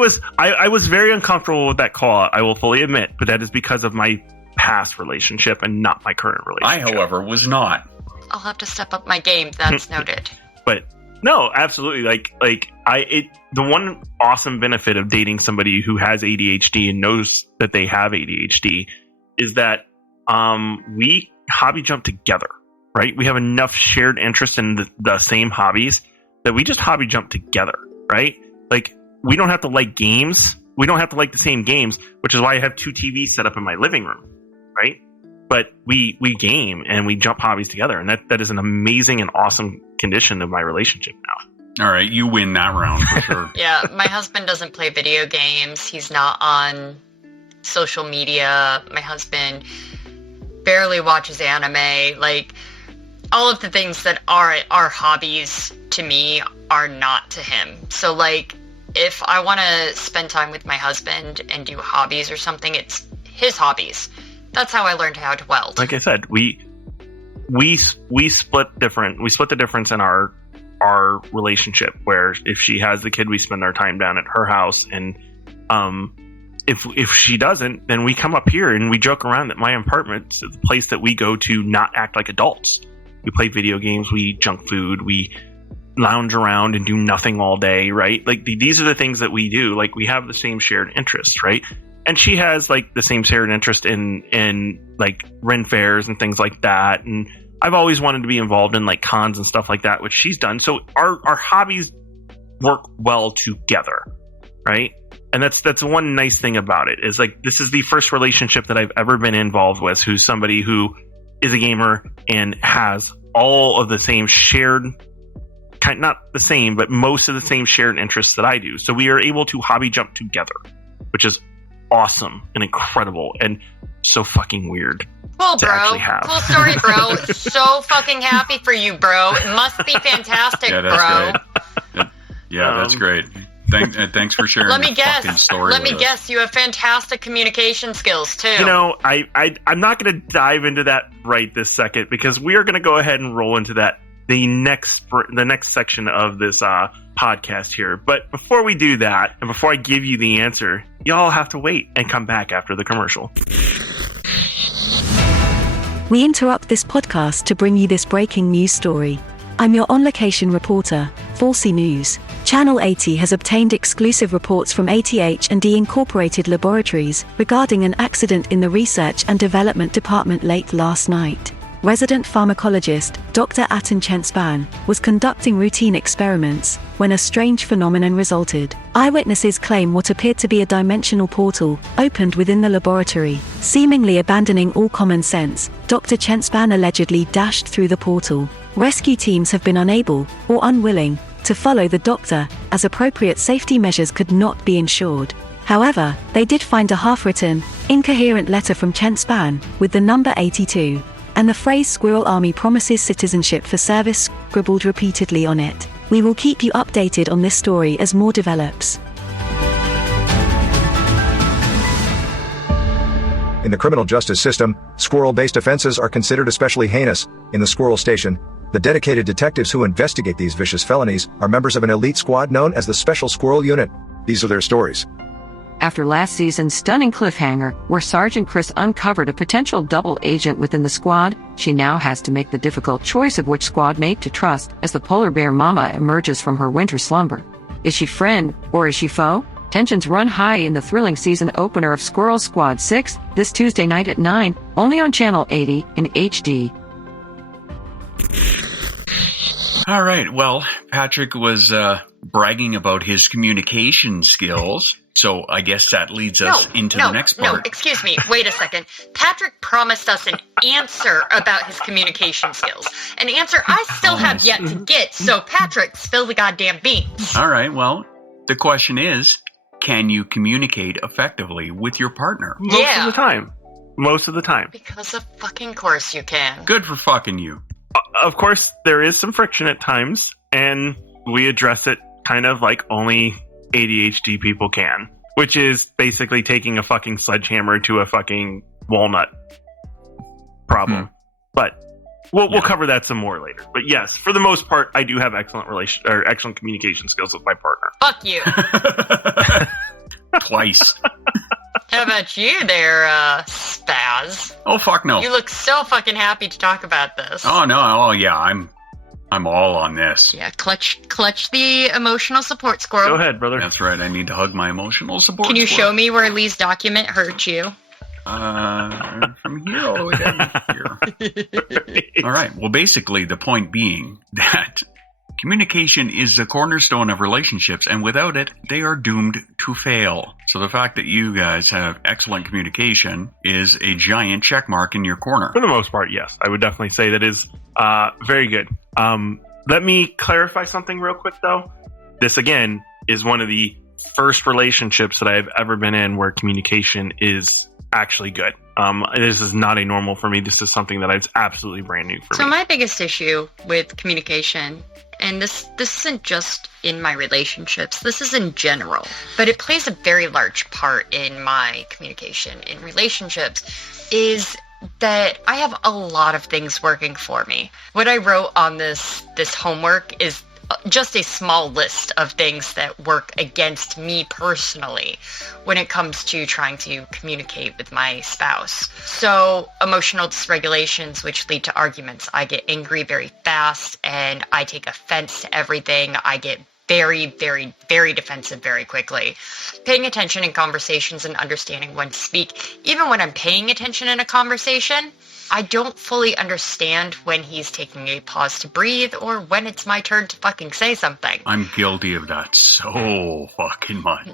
was very uncomfortable with that call, I will fully admit, but that is because of my past relationship and not my current relationship. I, however, was not. I'll have to step up my game. That's noted. But no, absolutely. The one awesome benefit of dating somebody who has ADHD and knows that they have ADHD is that we hobby jump together, right? We have enough shared interest in the same hobbies that we just hobby jump together, right? Like, we don't have to like games. We don't have to like the same games, which is why I have 2 TVs set up in my living room, right? But we game and we jump hobbies together. And that is an amazing and awesome condition of my relationship now. All right, you win that round for sure. Yeah, my husband doesn't play video games. He's not on social media. My husband barely watches anime. Like, all of the things that are hobbies to me are not to him. So, like, if I want to spend time with my husband and do hobbies or something, it's his hobbies. That's how I learned how to weld. Like I said, we split the difference in our relationship, where if she has the kid, we spend our time down at her house, and if she doesn't, then we come up here and we joke around that my apartment is the place that we go to not act like adults. We play video games, we eat junk food, we lounge around and do nothing all day, right? Like, these are the things that we do. Like, we have the same shared interests, right? And she has like the same shared interest in like Ren fairs and things like that. And I've always wanted to be involved in like cons and stuff like that, which she's done. So our hobbies work well together, right? And that's one nice thing about it, is like, this is the first relationship that I've ever been involved with who's somebody who is a gamer and has all of the same shared, not the same, but most of the same shared interests that I do. So we are able to hobby jump together, which is awesome and incredible and so fucking weird. Cool, bro. Cool story, bro. So fucking happy for you, bro. It must be fantastic, bro. Great. That's great. Thanks for sharing. Let me guess. Fucking story. Let me guess. You have fantastic communication skilks too. You know, I'm not going to dive into that right this second, because we are going to go ahead and roll into that the next section of this podcast here. But before we do that, and before I give you the answer, y'all have to wait and come back after the commercial. We interrupt this podcast to bring you this breaking news story. I'm your on-location reporter, Falsey News. Channel 80 has obtained exclusive reports from ADHD Incorporated Laboratories regarding an accident in the Research and Development Department late last night. Resident pharmacologist Dr. Chen Spaz was conducting routine experiments when a strange phenomenon resulted. Eyewitnesses claim what appeared to be a dimensional portal opened within the laboratory. Seemingly abandoning all common sense, Dr. Chen Spaz allegedly dashed through the portal. Rescue teams have been unable, or unwilling, to follow the doctor, as appropriate safety measures could not be ensured. However, they did find a half-written, incoherent letter from Chen Spaz with the number 82. And the phrase "Squirrel Army promises citizenship for service" scribbled repeatedly on it. We will keep you updated on this story as more develops. In the criminal justice system, squirrel-based offenses are considered especially heinous. In the Squirrel Station, the dedicated detectives who investigate these vicious felonies are members of an elite squad known as the Special Squirrel Unit. These are their stories. After last season's stunning cliffhanger, where Sergeant Chris uncovered a potential double agent within the squad, she now has to make the difficult choice of which squad mate to trust as the polar bear mama emerges from her winter slumber. Is she friend or is she foe? Tensions run high in the thrilling season opener of Squirrel Squad 6 this Tuesday night at 9, only on Channel 80 in HD. All right. Well, Patrick was bragging about his communication skills. So I guess that leads us into the next part. No, excuse me. Wait a second. Patrick promised us an answer about his communication skills. An answer I still have yet to get. So, Patrick, spill the goddamn beans. All right. Well, the question is, can you communicate effectively with your partner? Most of the time. Most of the time. Because of fucking course you can. Good for fucking you. Of course, there is some friction at times, and we address it kind of like only ADHD people can, which is basically taking a fucking sledgehammer to a fucking walnut problem. But we'll cover that some more later. But yes, for the most part, I do have excellent communication skills with my partner. Fuck you. Twice. How about you there, Spaz? Oh, fuck no. You look so fucking happy to talk about this. Oh, no. Oh, yeah. I'm all on this. Yeah, clutch the emotional support squirrel. Go ahead, brother. That's right. I need to hug my emotional support. Can you squirrel. show me where Lee's document hurt you? From here all the way down to here. All right. Well, basically, the point being that communication is the cornerstone of relationships, and without it, they are doomed to fail. So the fact that you guys have excellent communication is a giant check mark in your corner. For the most part, yes. I would definitely say that is very good. Let me clarify something real quick, though. This, again, is one of the first relationships that I've ever been in where communication is actually good. This is not a normal for me. This is something that is absolutely brand new for me. So my biggest issue with communication, and this isn't just in my relationships, this is in general, but it plays a very large part in my communication in relationships, is that I have a lot of things working for me. What I wrote on this homework is just a small list of things that work against me personally when it comes to trying to communicate with my spouse. So, emotional dysregulations, which lead to arguments. I get angry very fast and I take offense to everything. I get very, very, very defensive very quickly. Paying attention in conversations and understanding when to speak. Even when I'm paying attention in a conversation, I don't fully understand when he's taking a pause to breathe or when it's my turn to fucking say something. I'm guilty of that so fucking much.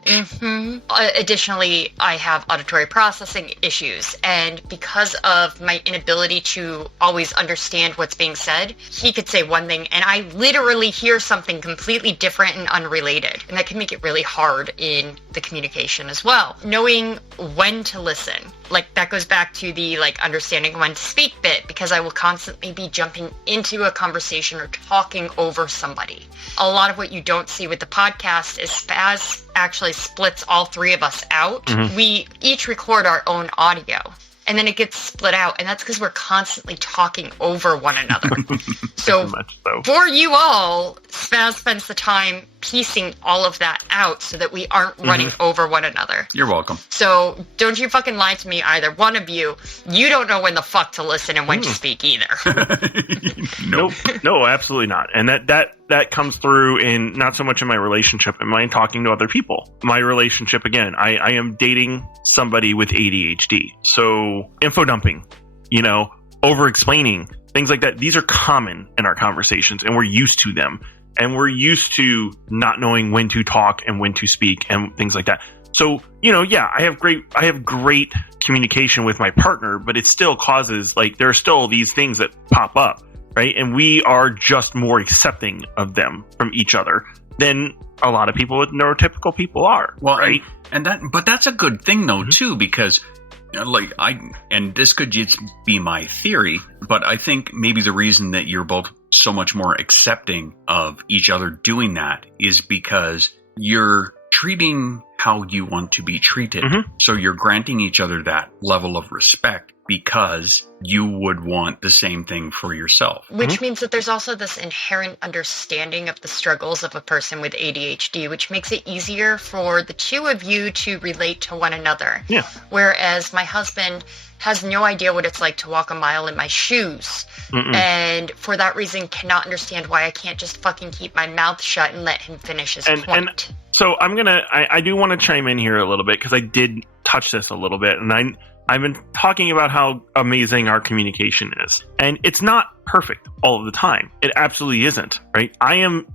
Additionally, I have auditory processing issues, and because of my inability to always understand what's being said, he could say one thing and I literally hear something completely different and unrelated, and that can make it really hard in the communication as well. Knowing when to listen. Like, that goes back to the, understanding when to speak bit, because I will constantly be jumping into a conversation or talking over somebody. A lot of what you don't see with the podcast is Spaz actually splits all three of us out. Mm-hmm. We each record our own audio, and then it gets split out, and that's because we're constantly talking over one another. So, for you all, Spaz spends the time piecing all of that out so that we aren't running over one another. You're welcome. So, don't you fucking lie to me, either one of you. You don't know when the fuck to listen and when to speak either. Nope. No, absolutely not. And that comes through in not so much in my relationship, in my talking to other people. My relationship, again, I am dating somebody with ADHD. So info dumping, over explaining, things like that. These are common in our conversations and we're used to them. And we're used to not knowing when to talk and when to speak and things like that. So, I have great communication with my partner, but it still causes, there are still these things that pop up. Right. And we are just more accepting of them from each other than a lot of people with neurotypical people are. Well, right. But that's a good thing, though, too, because and this could just be my theory, but I think maybe the reason that you're both so much more accepting of each other doing that is because you're treating how you want to be treated. Mm-hmm. So you're granting each other that level of respect because you would want the same thing for yourself. Which means that there's also this inherent understanding of the struggles of a person with ADHD, which makes it easier for the two of you to relate to one another. Yeah. Whereas my husband has no idea what it's like to walk a mile in my shoes. And for that reason cannot understand why I can't just fucking keep my mouth shut and let him finish his point. And so I do want to chime in here a little bit because I did touch this a little bit, and I've been talking about how amazing our communication is. And it's not perfect all of the time. It absolutely isn't, right? I am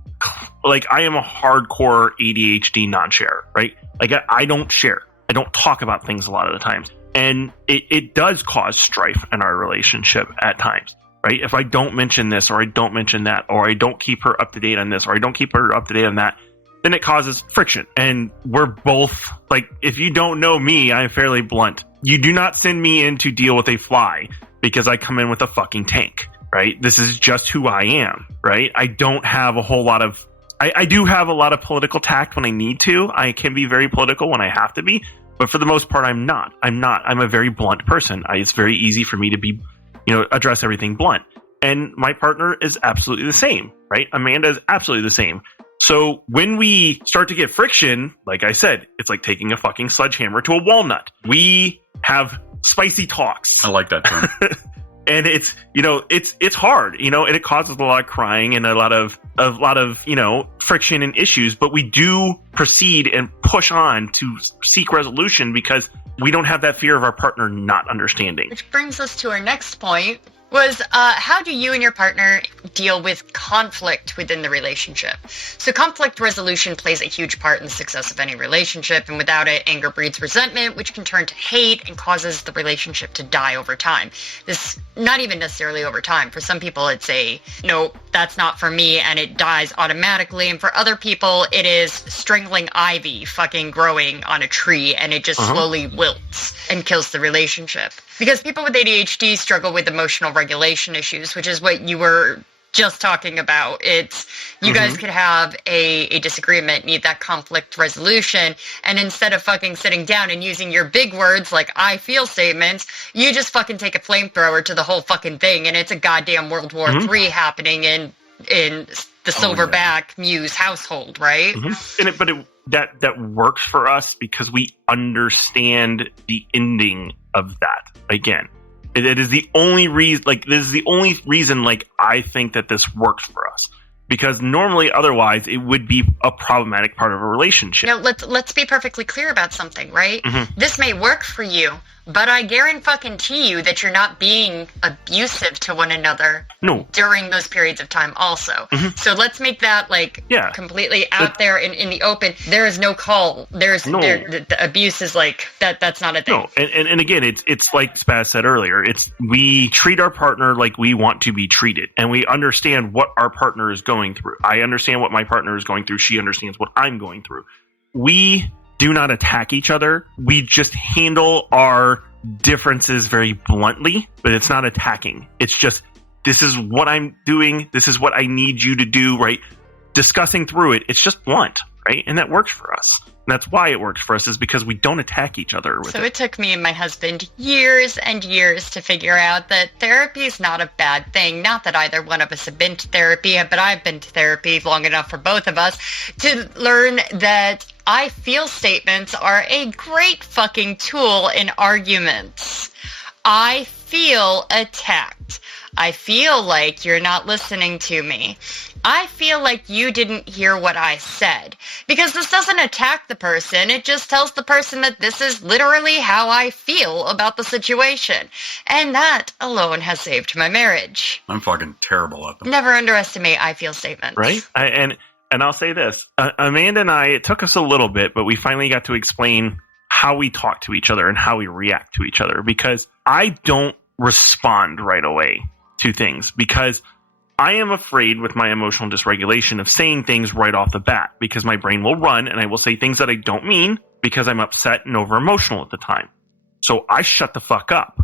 a hardcore ADHD non-sharer, right? Like I don't share. I don't talk about things a lot of the times. And it does cause strife in our relationship at times, right? If I don't mention this or I don't mention that, or I don't keep her up to date on this or I don't keep her up to date on that, then it causes friction. And we're both, like, if you don't know me, I'm fairly blunt. You do not send me in to deal with a fly because I come in with a fucking tank, right? This is just who I am, right? I don't have a whole lot of, I do have a lot of political tact when I need to. I can be very political when I have to be, but for the most part, I'm not. I'm a very blunt person. It's very easy for me to be, address everything blunt. And my partner is absolutely the same, right? Amanda is absolutely the same. So when we start to get friction, like I said, it's like taking a fucking sledgehammer to a walnut. We have spicy talks. I like that term. And it's hard, and it causes a lot of crying and a lot of friction and issues, but we do proceed and push on to seek resolution because we don't have that fear of our partner not understanding. Which brings us to our next point, was how do you and your partner deal with conflict within the relationship? So conflict resolution plays a huge part in the success of any relationship, and without it, anger breeds resentment, which can turn to hate and causes the relationship to die over time. This, not even necessarily over time. For some people, it's no, that's not for me, and it dies automatically. And for other people, it is strangling ivy fucking growing on a tree, and it just slowly wilts and kills the relationship. Because people with ADHD struggle with emotional regulation issues, which is what you were just talking about. It's you guys could have a disagreement, need that conflict resolution, and instead of fucking sitting down and using your big words like I feel statements, you just fucking take a flamethrower to the whole fucking thing, and it's a goddamn World War III happening in the Silverback Muse household, right? That works for us because we understand the ending of that. Again, it is the only reason. This is the only reason. I think that this works for us because normally, otherwise, it would be a problematic part of a relationship. Now, let's be perfectly clear about something, right? This may work for you, but I guarantee you that you're not being abusive to one another during those periods of time also. So let's make that completely out there in the open. There is no call. The abuse is that's not a thing. No, and again, it's like Spaz said earlier, we treat our partner like we want to be treated, and we understand what our partner is going through. I understand what my partner is going through. She understands what I'm going through. We do not attack each other. We just handle our differences very bluntly, but it's not attacking. It's just, this is what I'm doing. This is what I need you to do, right? Discussing through it. It's just blunt, right? And that works for us. And that's why it works for us, is because we don't attack each other with it. So it took me and my husband years and years to figure out that therapy is not a bad thing. Not that either one of us have been to therapy, but I've been to therapy long enough for both of us to learn that I feel statements are a great fucking tool in arguments. I feel attacked. I feel like you're not listening to me. I feel like you didn't hear what I said. Because this doesn't attack the person. It just tells the person that this is literally how I feel about the situation. And that alone has saved my marriage. I'm fucking terrible at them. Never underestimate I feel statements. Right? And I'll say this. Amanda and I, it took us a little bit, but we finally got to explain how we talk to each other and how we react to each other. Because I don't respond right away to things because I am afraid with my emotional dysregulation of saying things right off the bat because my brain will run and I will say things that I don't mean because I'm upset and over emotional at the time. So I shut the fuck up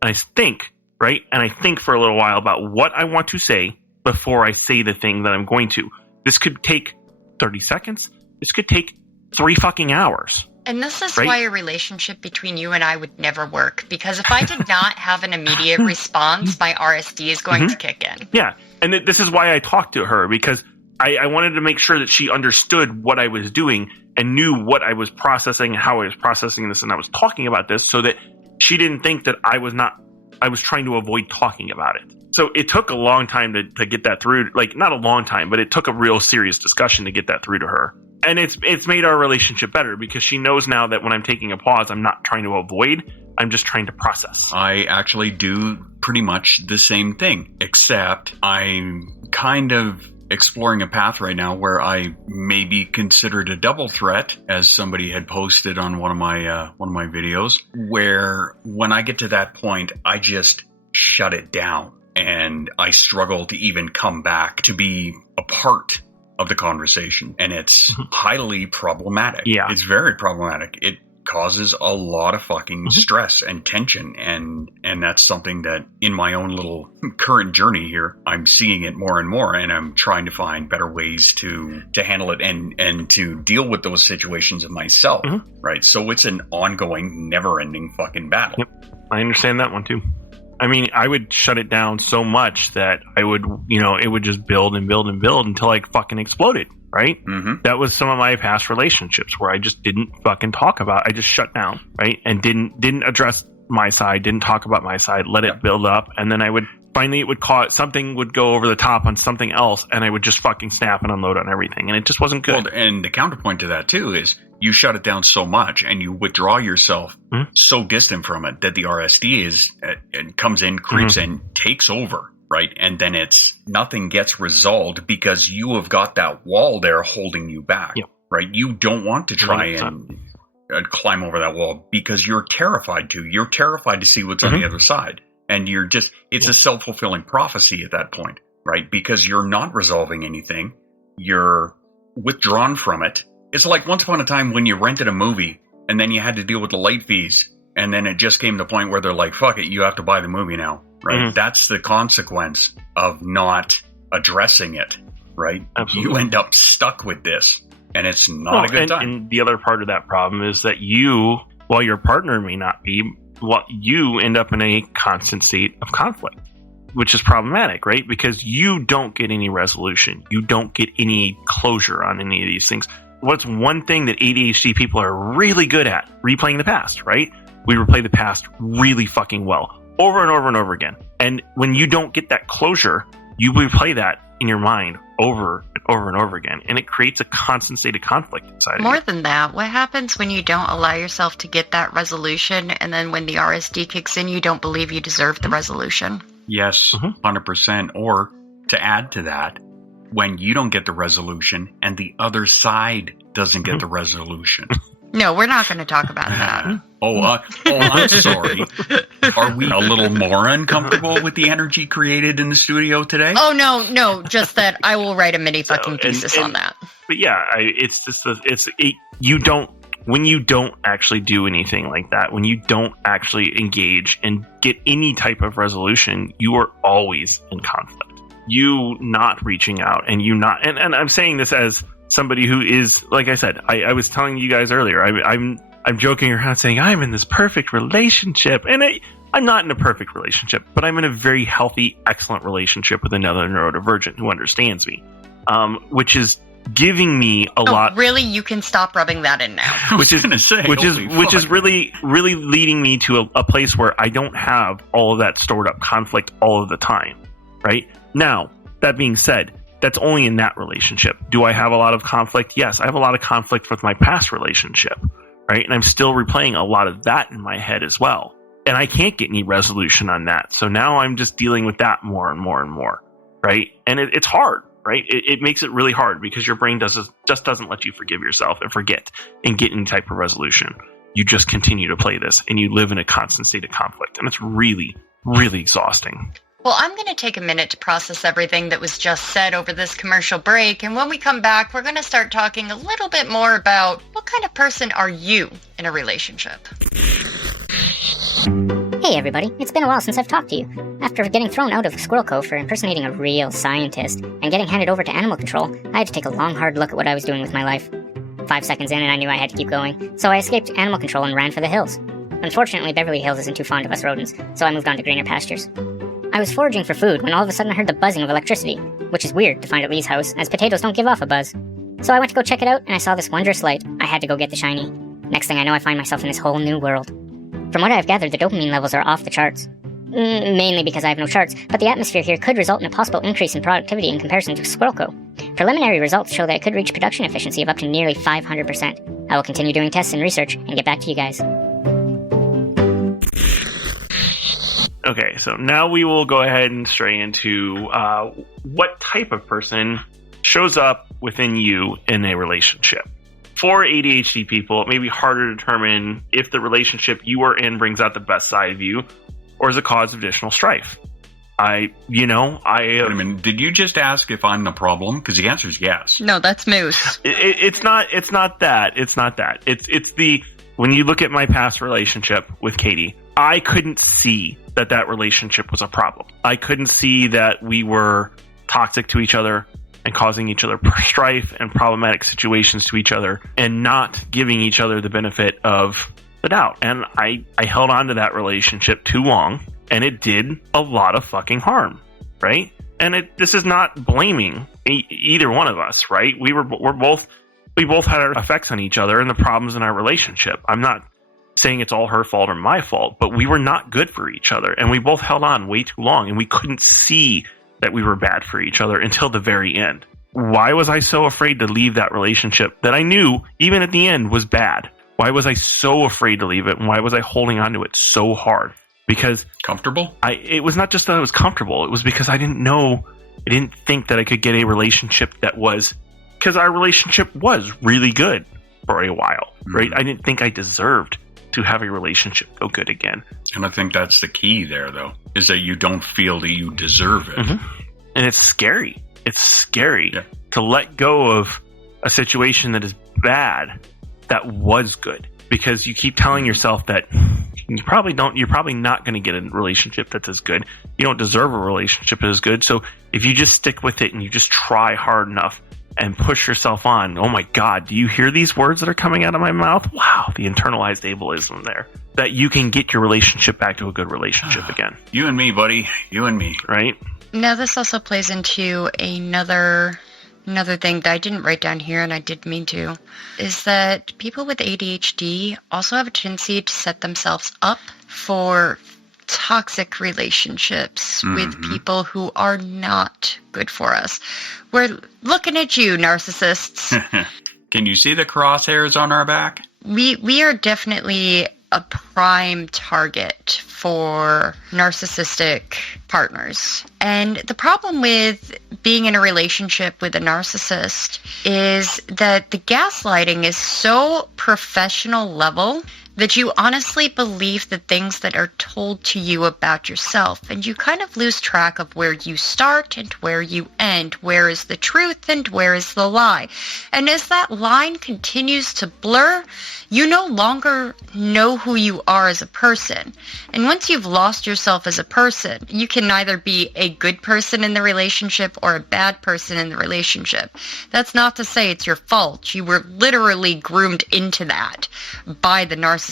and I think, right? And I think for a little while about what I want to say before I say the thing that I'm going to. This could take 30 seconds. This could take 3 fucking hours, And this is Right? why a relationship between you and I would never work. Because if I did not have an immediate response, my RSD is going to kick in. Yeah. And this is why I talked to her, because I wanted to make sure that she understood what I was doing and knew what I was processing and how I was processing this, and I was talking about this, so that she didn't think that I was trying to avoid talking about it. So it took a long time to get that through. Like, not a long time, but it took a real serious discussion to get that through to her. And it's made our relationship better, because she knows now that when I'm taking a pause, I'm not trying to avoid, I'm just trying to process. I actually do pretty much the same thing, except I'm kind of exploring a path right now where I may be considered a double threat, as somebody had posted on one of my videos, where when I get to that point, I just shut it down and I struggle to even come back to be a part of the conversation, and it's highly problematic. Yeah. It's very problematic. It causes a lot of fucking stress and tension, and that's something that in my own little current journey here, I'm seeing it more and more, and I'm trying to find better ways to handle it and to deal with those situations of myself, right? So it's an ongoing, never-ending fucking battle. Yep. I understand that one too. I mean, I would shut it down so much that I would, it would just build and build and build until I fucking exploded, right? That was some of my past relationships where I just didn't fucking talk about. I just shut down, right? And didn't address my side, didn't talk about my side, let it build up, and then I would finally, it would cause something would go over the top on something else, and I would just fucking snap and unload on everything, and it just wasn't good. Well, and the counterpoint to that too is you shut it down so much and you withdraw yourself so distant from it that the RSD it comes in, creeps in, takes over, right? And then nothing gets resolved because you have got that wall there holding you back, right? You don't want to try and climb over that wall because you're terrified to. You're terrified to see what's on the other side. And you're just, it's a self-fulfilling prophecy at that point, right? Because you're not resolving anything. You're withdrawn from it. It's like once upon a time when you rented a movie and then you had to deal with the late fees. And then it just came to the point where they're like, fuck it, you have to buy the movie now, right? That's the consequence of not addressing it, right? Absolutely. You end up stuck with this, and it's not a good time. And the other part of that problem is that you, while your partner may not be, you end up in a constant state of conflict, which is problematic, right? Because you don't get any resolution. You don't get any closure on any of these things. What's one thing that ADHD people are really good at? Replaying the past, right? We replay the past really fucking well, over and over and over again. And when you don't get that closure, you replay that in your mind over and over and over again. And it creates a constant state of conflict inside of you. More than that, what happens when you don't allow yourself to get that resolution, and then when the RSD kicks in, you don't believe you deserve the resolution? Yes, 100%. Or to add to that, when you don't get the resolution and the other side doesn't get the resolution. No, we're not going to talk about that. I'm sorry. Are we a little more uncomfortable with the energy created in the studio today? Oh, no, just that I will write a mini fucking thesis on that. But yeah, when you don't actually do anything like that, when you don't actually engage and get any type of resolution, you are always in conflict. You not reaching out and and I'm saying this as somebody who is, like I said, I was telling you guys earlier, I'm joking around saying I'm in this perfect relationship, and I'm not in a perfect relationship, but I'm in a very healthy, excellent relationship with another neurodivergent who understands me, which is giving me a lot. Really, you can stop rubbing that in now. Which is really, really leading me to a place where I don't have all of that stored up conflict all of the time, right? Now, that being said, that's only in that relationship. Do I have a lot of conflict? Yes, I have a lot of conflict with my past relationship, right? And I'm still replaying a lot of that in my head as well. And I can't get any resolution on that. So now I'm just dealing with that more and more and more, right? And it's hard, right? It makes it really hard because your brain just doesn't let you forgive yourself and forget and get any type of resolution. You just continue to play this and you live in a constant state of conflict. And it's really, really exhausting. Well, I'm going to take a minute to process everything that was just said over this commercial break. And when we come back, we're going to start talking a little bit more about what kind of person are you in a relationship? Hey everybody, it's been a while since I've talked to you. After getting thrown out of Squirrel Cove for impersonating a real scientist and getting handed over to animal control, I had to take a long, hard look at what I was doing with my life. 5 seconds in and I knew I had to keep going, so I escaped animal control and ran for the hills. Unfortunately, Beverly Hills isn't too fond of us rodents, so I moved on to greener pastures. I was foraging for food when all of a sudden I heard the buzzing of electricity, which is weird to find at Lee's house, as potatoes don't give off a buzz. So I went to go check it out, and I saw this wondrous light. I had to go get the shiny. Next thing I know, I find myself in this whole new world. From what I've gathered, the dopamine levels are off the charts. Mainly because I have no charts, but the atmosphere here could result in a possible increase in productivity in comparison to Squirrel Co. Preliminary results show that it could reach production efficiency of up to nearly 500%. I will continue doing tests and research and get back to you guys. Okay, so now we will go ahead and stray into what type of person shows up within you in a relationship. For ADHD people, it may be harder to determine if the relationship you are in brings out the best side of you or is a cause of additional strife. Wait a minute, did you just ask if I'm the problem? Because the answer is yes. No, that's Moose. It's not that. It's the, when you look at my past relationship with Katie, I couldn't see that relationship was a problem. I couldn't see that we were toxic to each other and causing each other strife and problematic situations to each other and not giving each other the benefit of the doubt. And I held on to that relationship too long, and it did a lot of fucking harm, right? And this is not blaming either one of us, right? We both had our effects on each other and the problems in our relationship. I'm not saying it's all her fault or my fault, but we were not good for each other, and we both held on way too long, and we couldn't see that we were bad for each other until the very end. Why was I so afraid to leave that relationship that I knew, even at the end, was bad? Why was I so afraid to leave it, and why was I holding on to it so hard? Because comfortable? It was not just that I was comfortable. It was because I didn't think that I could get a relationship that was, because our relationship was really good for a while, right? I didn't think I deserved to have a relationship go good again. And I think that's the key there, though, is that you don't feel that you deserve it. Mm-hmm. And it's scary. It's scary to let go of a situation that is bad that was good, because you keep telling yourself that you're probably not going to get a relationship that's as good. You don't deserve a relationship as good. So if you just stick with it and you just try hard enough and push yourself on, oh my God, do you hear these words that are coming out of my mouth? Wow, the internalized ableism there. That you can get your relationship back to a good relationship again. You and me, buddy. You and me. Right? Now, this also plays into another thing that I didn't write down here, and I did mean to, is that people with ADHD also have a tendency to set themselves up for toxic relationships with people who are not good for us. We're looking at you, narcissists. Can you see the crosshairs on our back? We are definitely a prime target for narcissistic partners. And the problem with being in a relationship with a narcissist is that the gaslighting is so professional level that you honestly believe the things that are told to you about yourself, and you kind of lose track of where you start and where you end. Where is the truth and where is the lie? And as that line continues to blur, you no longer know who you are as a person. And once you've lost yourself as a person, you can neither be a good person in the relationship or a bad person in the relationship. That's not to say it's your fault. You were literally groomed into that by the narcissist.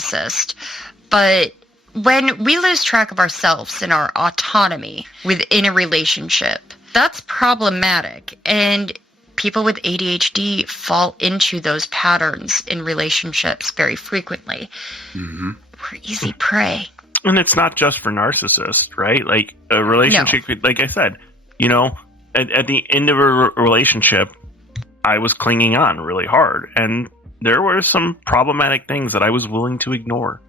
But when we lose track of ourselves and our autonomy within a relationship, that's problematic. And people with ADHD fall into those patterns in relationships very frequently. We're easy prey. And it's not just for narcissists, right? Like a relationship, like I said, at the end of a relationship, I was clinging on really hard. And there were some problematic things that I was willing to ignore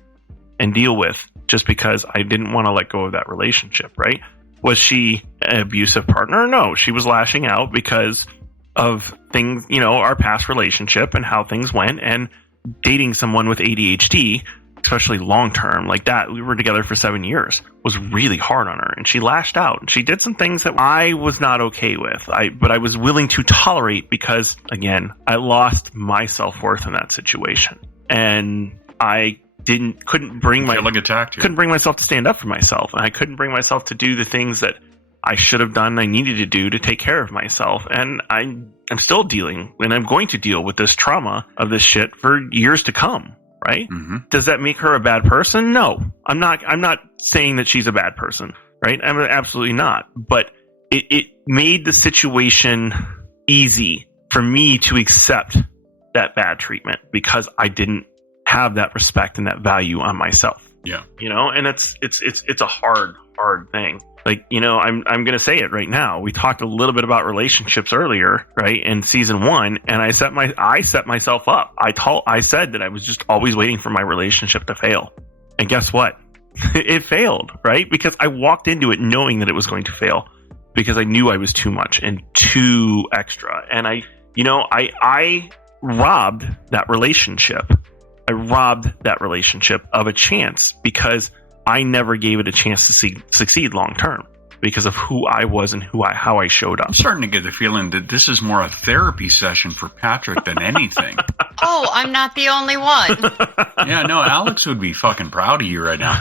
and deal with just because I didn't want to let go of that relationship, right? Was she an abusive partner? No, she was lashing out because of things, our past relationship and how things went, and dating someone with ADHD, especially long term like that. We were together for 7 years, was really hard on her, and she lashed out. She did some things that I was not okay with, but I was willing to tolerate because, again, I lost my self-worth in that situation, and I couldn't bring myself to stand up for myself, and I couldn't bring myself to do the things that I should have done, I needed to do to take care of myself. And I'm still dealing, and I'm going to deal with this trauma of this shit for years to come, right? Mm-hmm. Does that make her a bad person? No. I'm not saying that she's a bad person, right? I'm absolutely not. But it made the situation easy for me to accept that bad treatment because I didn't have that respect and that value on myself. Yeah. And it's a hard thing. Like, I'm going to say it right now. We talked a little bit about relationships earlier, right? In season 1, and I set myself up. I said that I was just always waiting for my relationship to fail. And guess what? It failed, right? Because I walked into it knowing that it was going to fail because I knew I was too much and too extra. And I robbed that relationship. I robbed that relationship of a chance because I never gave it a chance to succeed long term because of who I was and how I showed up. I'm starting to get the feeling that this is more a therapy session for Patrick than anything. Oh, I'm not the only one. Yeah, no, Alex would be fucking proud of you right now.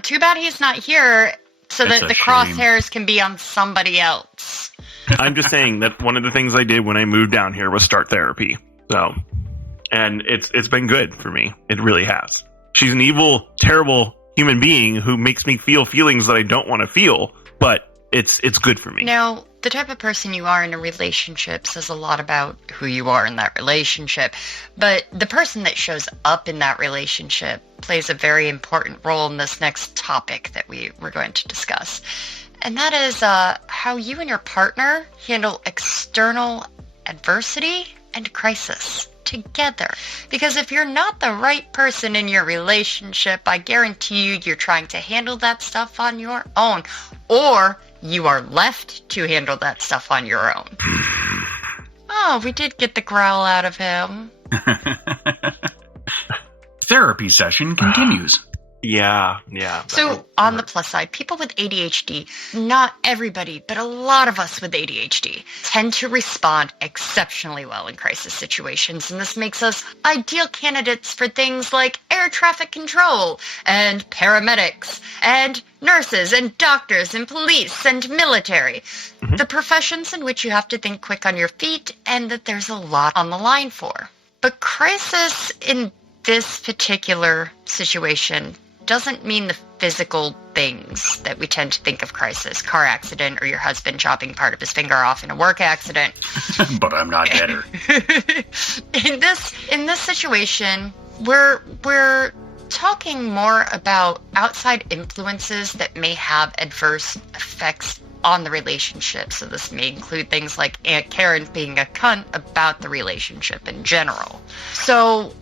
Too bad he's not here so It's that a the shame. crosshairs can be on somebody else. I'm just saying that one of the things I did when I moved down here was start therapy. So, and it's been good for me. It really has. She's an evil, terrible human being who makes me feel feelings that I don't want to feel, but it's good for me. Now, the type of person you are in a relationship says a lot about who you are in that relationship, but the person that shows up in that relationship plays a very important role in this next topic that we're going to discuss. And that is how you and your partner handle external adversity and crisis together. Because if you're not the right person in your relationship, I guarantee you're trying to handle that stuff on your own, or you are left to handle that stuff on your own. Oh, we did get the growl out of him. Therapy session continues. Yeah. So on the plus side, people with ADHD, not everybody, but a lot of us with ADHD, tend to respond exceptionally well in crisis situations. And this makes us ideal candidates for things like air traffic control and paramedics and nurses and doctors and police and military. Mm-hmm. The professions in which you have to think quick on your feet and that there's a lot on the line for. But crisis in this particular situation doesn't mean the physical things that we tend to think of crisis. Car accident or your husband chopping part of his finger off in a work accident. But I'm not better. In this situation, we're talking more about outside influences that may have adverse effects on the relationship. So this may include things like Aunt Karen being a cunt about the relationship in general. So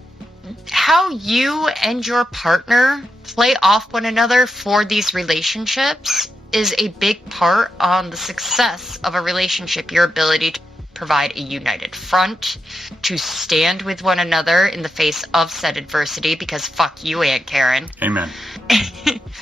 how you and your partner play off one another for these relationships is a big part on the success of a relationship. Your ability to provide a united front, to stand with one another in the face of said adversity, because fuck you, Aunt Karen. Amen.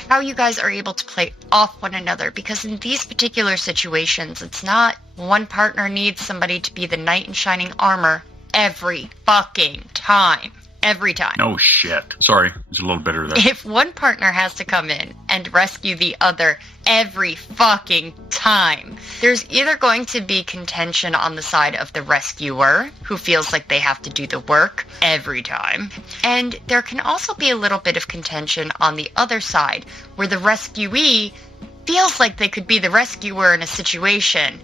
How you guys are able to play off one another, because in these particular situations, it's not one partner needs somebody to be the knight in shining armor every fucking time. Every time. No shit. Sorry, it's a little bitter there. If one partner has to come in and rescue the other every fucking time, there's either going to be contention on the side of the rescuer, who feels like they have to do the work every time, and there can also be a little bit of contention on the other side, where the rescuee feels like they could be the rescuer in a situation,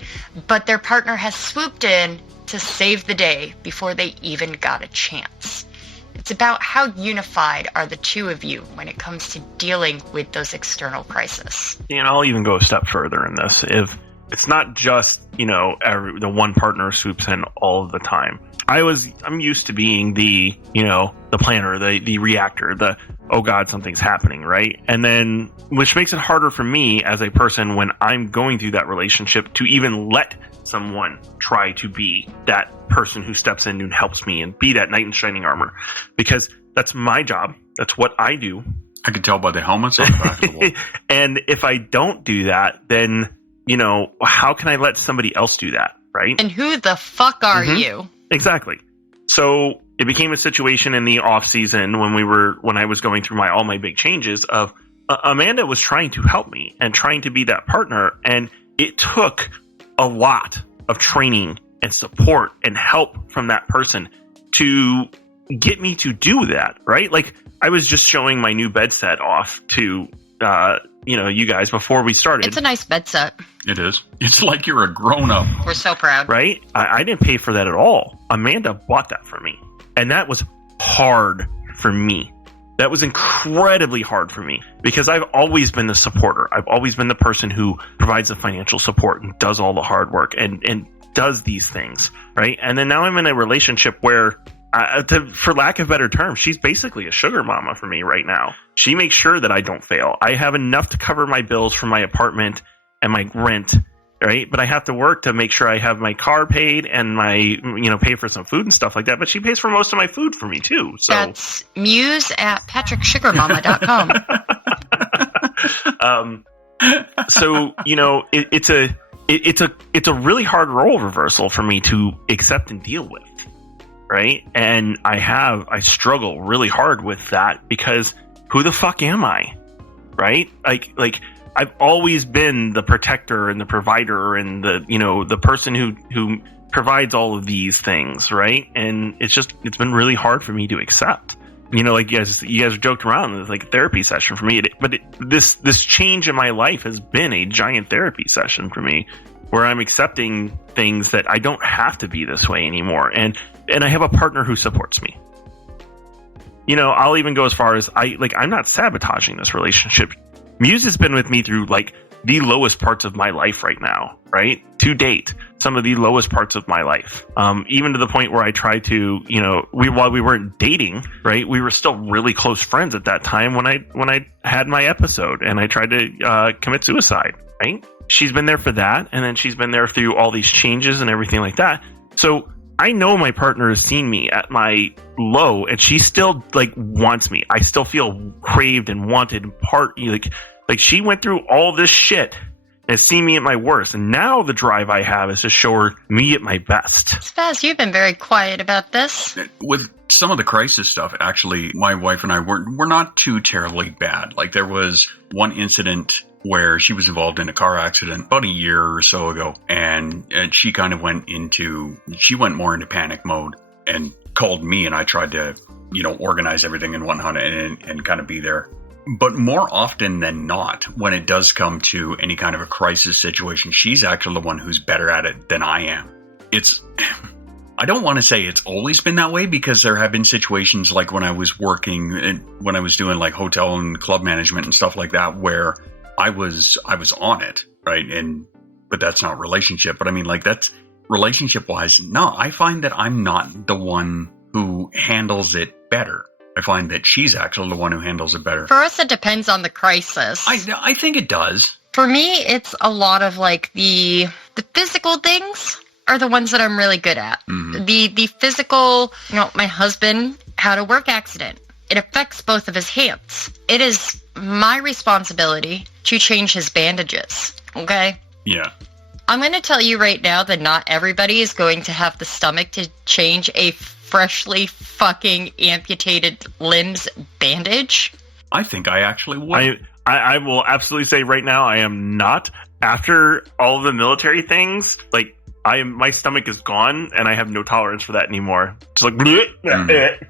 but their partner has swooped in to save the day before they even got a chance. It's about how unified are the two of you when it comes to dealing with those external crises. And I'll even go a step further in this. If it's not just, the one partner swoops in all of the time. I'm used to being the planner, the reactor, oh God, something's happening, right? And then, which makes it harder for me as a person when I'm going through that relationship to even let someone try to be that person who steps in and helps me and be that knight in shining armor, because that's my job. That's what I do. I can tell by the helmets on the back of the wall. And if I don't do that, then, how can I let somebody else do that, right? And who the fuck are you? Exactly. So it became a situation in the off season when I was going through all my big changes of, Amanda was trying to help me and trying to be that partner. And it took a lot of training and support and help from that person to get me to do that, right? Like, I was just showing my new bed set off to, you guys before we started. It's a nice bed set. It is. It's like you're a grown-up. We're so proud. Right? I didn't pay for that at all. Amanda bought that for me. And that was hard for me. That was incredibly hard for me because I've always been the supporter. I've always been the person who provides the financial support and does all the hard work and does these things, right? And then now I'm in a relationship where, for lack of better terms, she's basically a sugar mama for me right now. She makes sure that I don't fail. I have enough to cover my bills for my apartment and my rent, right? But I have to work to make sure I have my car paid and my, pay for some food and stuff like that. But she pays for most of my food for me too. So that's muse at patricksugarmama.com. So, it's a really hard role reversal for me to accept and deal with. Right. And I struggle really hard with that because who the fuck am I? Right. Like I've always been the protector and the provider and the person who provides all of these things. Right. And it's been really hard for me to accept, like you guys joked around. It's like a therapy session for me. This change in my life has been a giant therapy session for me where I'm accepting things that I don't have to be this way anymore. And I have a partner who supports me. I'll even go as far as I'm not sabotaging this relationship. Muse has been with me through the lowest parts of my life right now, right? To date, some of the lowest parts of my life. Even to the point where I tried to, while we weren't dating, right? We were still really close friends at that time when I had my episode and I tried to commit suicide, right? She's been there for that. And then she's been there through all these changes and everything like that. So I know my partner has seen me at my low and she still wants me. I still feel craved and wanted like she went through all this shit and has seen me at my worst. And now the drive I have is to show her me at my best. Spaz, you've been very quiet about this. With some of the crisis stuff, actually, my wife and I we're not too terribly bad. Like there was one incident where she was involved in a car accident about a year or so ago. And she kind of went more into panic mode and called me and I tried to, organize everything and whatnot and kind of be there. But more often than not, when it does come to any kind of a crisis situation, she's actually the one who's better at it than I am. I don't want to say it's always been that way because there have been situations like when I was working and when I was doing hotel and club management and stuff like that, where I was on it, right? But that's not relationship. But I mean, that's relationship wise. No, I find that I'm not the one who handles it better. I find that she's actually the one who handles it better. For us, it depends on the crisis. I think it does. For me, it's a lot of the physical things are the ones that I'm really good at. Mm-hmm. The physical, my husband had a work accident. It affects both of his hands. It is my responsibility to change his bandages. Okay? Yeah. I'm going to tell you right now that not everybody is going to have the stomach to change a freshly fucking amputated limbs bandage. I think I actually would. I will absolutely say right now I am not. After all of the military things, my stomach is gone and I have no tolerance for that anymore. It's bleh.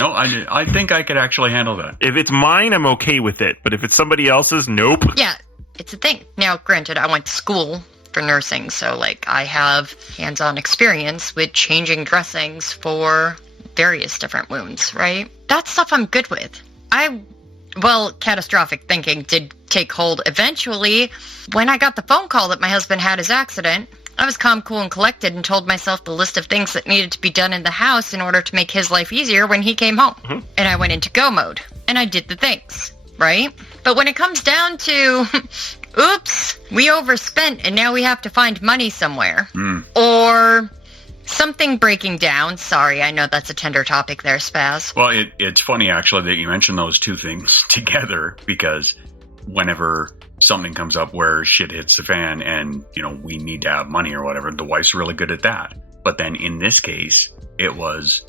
No, I think I could actually handle that. If it's mine, I'm okay with it. But if it's somebody else's, nope. Yeah, it's a thing. Now, granted, I went to school for nursing, so I have hands-on experience with changing dressings for various different wounds, right? That stuff I'm good with. Catastrophic thinking did take hold eventually. When I got the phone call that my husband had his accident, I was calm, cool, and collected and told myself the list of things that needed to be done in the house in order to make his life easier when he came home. Mm-hmm. And I went into go mode, and I did the things, right? But when it comes down to, oops, we overspent and now we have to find money somewhere, or something breaking down. Sorry, I know that's a tender topic there, Spaz. Well, it's funny, actually, that you mentioned those two things together, because whenever something comes up where shit hits the fan and, we need to have money or whatever, the wife's really good at that. But then in this case, it was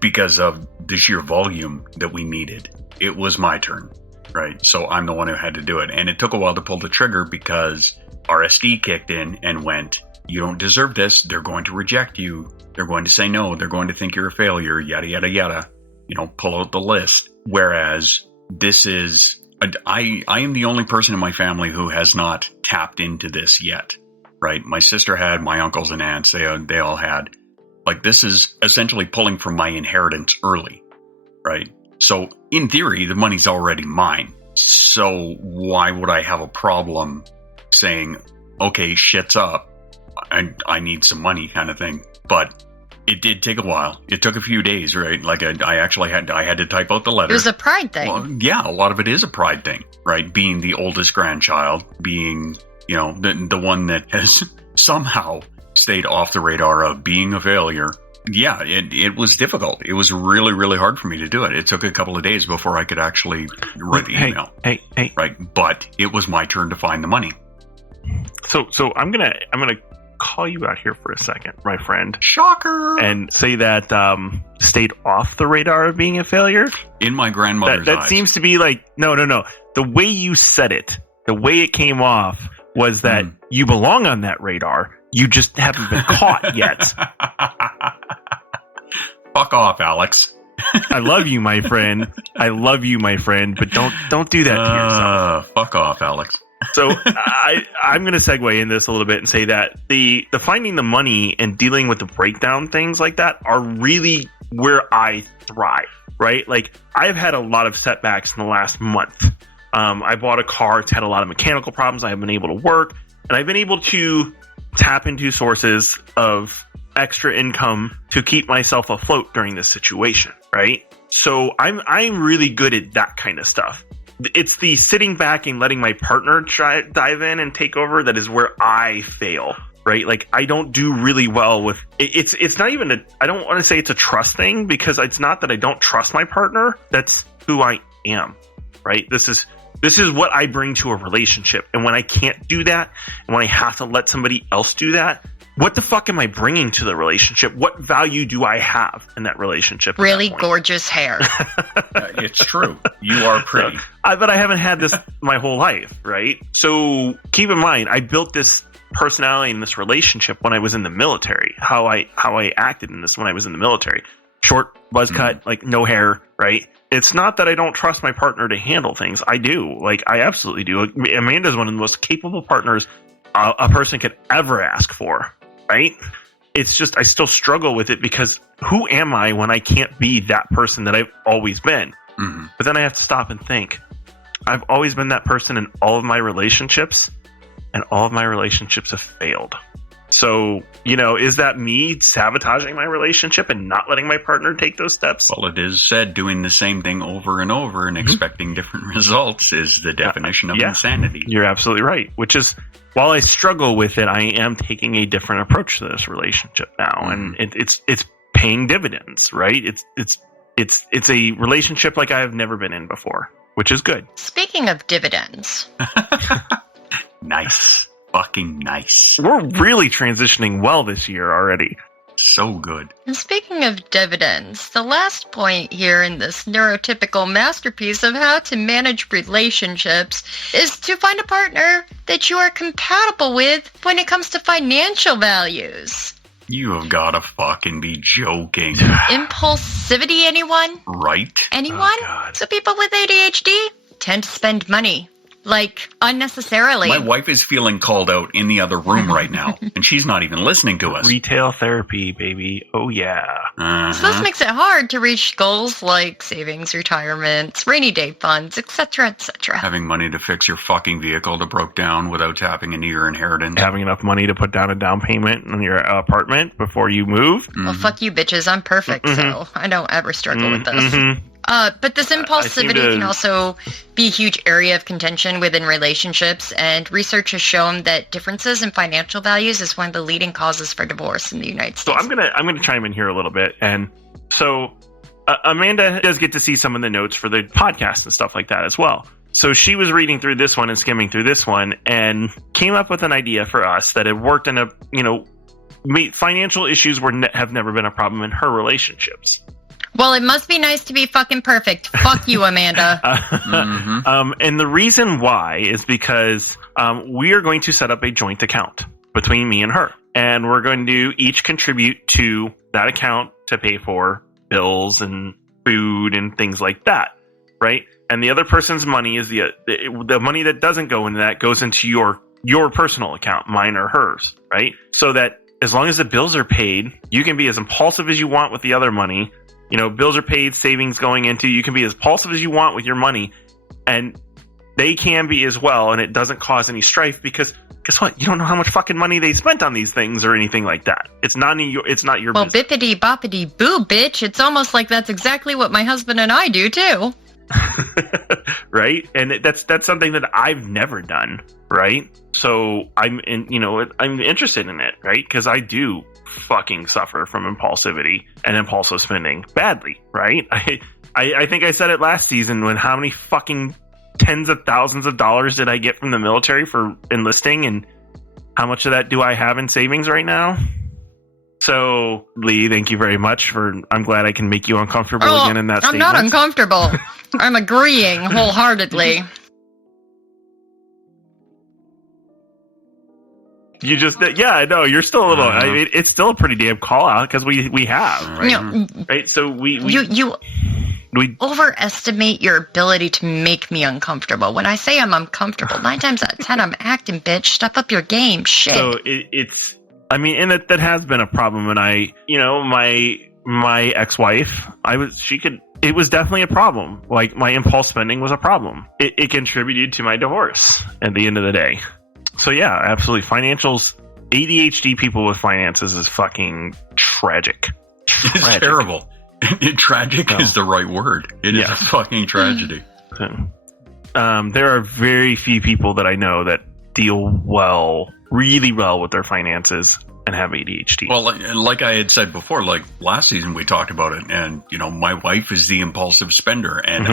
because of the sheer volume that we needed. It was my turn, right? So I'm the one who had to do it. And it took a while to pull the trigger because RSD kicked in and went, you don't deserve this. They're going to reject you. They're going to say no. They're going to think you're a failure, yada, yada, yada. Pull out the list. Whereas this is, I am the only person in my family who has not tapped into this yet, right? My sister had, my uncles and aunts, they all had. Like, this is essentially pulling from my inheritance early, right? So in theory, the money's already mine. So why would I have a problem saying, okay, shit's up, I need some money kind of thing? But it did take a while. It took a few days, right? Like I actually had to type out the letter. It was a pride thing. Well, yeah, a lot of it is a pride thing, right? Being the oldest grandchild, being, the one that has somehow stayed off the radar of being a failure. Yeah, it was difficult. It was really, really hard for me to do it. It took a couple of days before I could actually write the email. Hey. Right, but it was my turn to find the money. So I'm gonna call you out here for a second, my friend. Shocker! And say that stayed off the radar of being a failure. In my grandmother's that eyes. seems to be like no. The way you said it, the way it came off was that you belong on that radar. You just haven't been caught yet. Fuck off, Alex. I love you, my friend. But don't do that to yourself. Fuck off, Alex. So I'm going to segue in this a little bit and say that the finding the money and dealing with the breakdown things like that are really where I thrive, right? Like, I've had a lot of setbacks in the last month. I bought a car. It's had a lot of mechanical problems. I haven't been able to work, and I've been able to tap into sources of extra income to keep myself afloat during this situation, right? So I'm really good at that kind of stuff. It's the sitting back and letting my partner dive in and take over that is where I fail, right? Like, I don't do really well with it's not even I don't want to say it's a trust thing, because it's not that I don't trust my partner. That's who I am, right? This is what I bring to a relationship. And when I can't do that, and when I have to let somebody else do that, what the fuck am I bringing to the relationship? What value do I have in that relationship? Really gorgeous hair. It's true. You are pretty. But I haven't had this my whole life, right? So keep in mind, I built this personality in this relationship when I was in the military. How I acted in this when I was in the military. Short, buzz cut, like no hair, right? It's not that I don't trust my partner to handle things. I do. Like, I absolutely do. Amanda's one of the most capable partners a person could ever ask for, right? It's just I still struggle with it, because who am I when I can't be that person that I've always been? Mm-hmm. But then I have to stop and think. I've always been that person in all of my relationships, and all of my relationships have failed. So, is that me sabotaging my relationship and not letting my partner take those steps? Well, it is said doing the same thing over and over and expecting different results is the definition of insanity. You're absolutely right. Which is, while I struggle with it, I am taking a different approach to this relationship now, and it's paying dividends, right? It's a relationship like I have never been in before, which is good. Speaking of dividends. Nice. Fucking nice. We're really transitioning well this year already. So good. And speaking of dividends, the last point here in this neurotypical masterpiece of how to manage relationships is to find a partner that you are compatible with when it comes to financial values. You have got to fucking be joking. Impulsivity, anyone? Right? Anyone? Oh, So people with ADHD tend to spend money. Like, unnecessarily. My wife is feeling called out in the other room right now, and she's not even listening to us. Retail therapy, baby. Oh, yeah. Uh-huh. So this makes it hard to reach goals like savings, retirements, rainy day funds, etc., etc. Having money to fix your fucking vehicle that broke down without tapping into your inheritance. Having enough money to put down a down payment on your apartment before you move. Well, fuck you bitches. I'm perfect, so I don't ever struggle with this. But this impulsivity can also be a huge area of contention within relationships, and research has shown that differences in financial values is one of the leading causes for divorce in the United States. So I'm gonna chime in here a little bit, and so Amanda does get to see some of the notes for the podcast and stuff like that as well. So she was reading through this one and skimming through this one, and came up with an idea for us that had worked in financial issues have never been a problem in her relationships. Well, it must be nice to be fucking perfect. Fuck you, Amanda. And the reason why is because we are going to set up a joint account between me and her. And we're going to each contribute to that account to pay for bills and food and things like that, right? And the other person's money is the money that doesn't go into that goes into your personal account, mine or hers, right? So that as long as the bills are paid, you can be as impulsive as you want with the other money. You know, bills are paid, savings going into, you can be as impulsive as you want with your money, and they can be as well, and it doesn't cause any strife because guess what? You don't know how much fucking money they spent on these things or anything like that. It's not your well, business. bippity boppity boo, bitch. It's almost like that's exactly what my husband and I do too. Right? And that's something that I've never done, right? So I'm interested in it, right? Because I do fucking suffer from impulsivity and impulsive spending badly, right? I think I said it last season when how many fucking tens of thousands of dollars did I get from the military for enlisting, and how much of that do I have in savings right now? So, Lee, thank you very much I'm glad I can make you uncomfortable again in that statement. I'm not uncomfortable. I'm agreeing wholeheartedly. You just, yeah, no, you're still a little, I mean, it's still a pretty damn call out because we have, right? Right? So you overestimate your ability to make me uncomfortable. When I say I'm uncomfortable, 9 times out of 10, I'm acting, bitch. Step up your game. Shit. So it's, I mean, and that has been a problem. And my ex-wife, it was definitely a problem. Like, my impulse spending was a problem. It contributed to my divorce at the end of the day. So yeah, absolutely. Financials, ADHD people with finances is fucking tragic. It's terrible. Tragic is the right word. It is a fucking tragedy. There are very few people that I know that deal really well with their finances and have ADHD. Well, like I had said before, like last season we talked about it, and my wife is the impulsive spender, and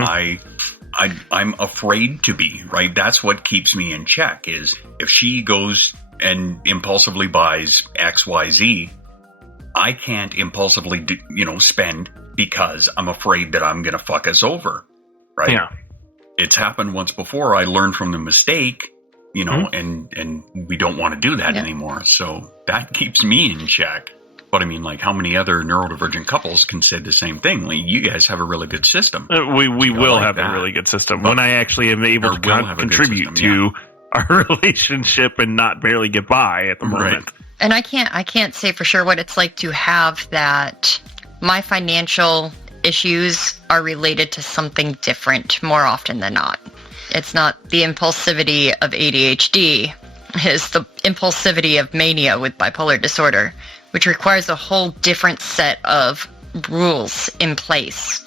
I'm afraid to be, right? That's what keeps me in check, is if she goes and impulsively buys XYZ, I can't impulsively spend because I'm afraid that I'm going to fuck us over, right? Yeah. It's happened once before. I learned from the mistake, and we don't want to do that anymore. So that keeps me in check. But I mean, like, how many other neurodivergent couples can say the same thing? Like, you guys have a really good system. We will have a really good system when I actually am able to contribute to our relationship and not barely get by at the moment. Right. And I can't say for sure what it's like to have that. My financial issues are related to something different more often than not. It's not the impulsivity of ADHD, it's the impulsivity of mania with bipolar disorder, which requires a whole different set of rules in place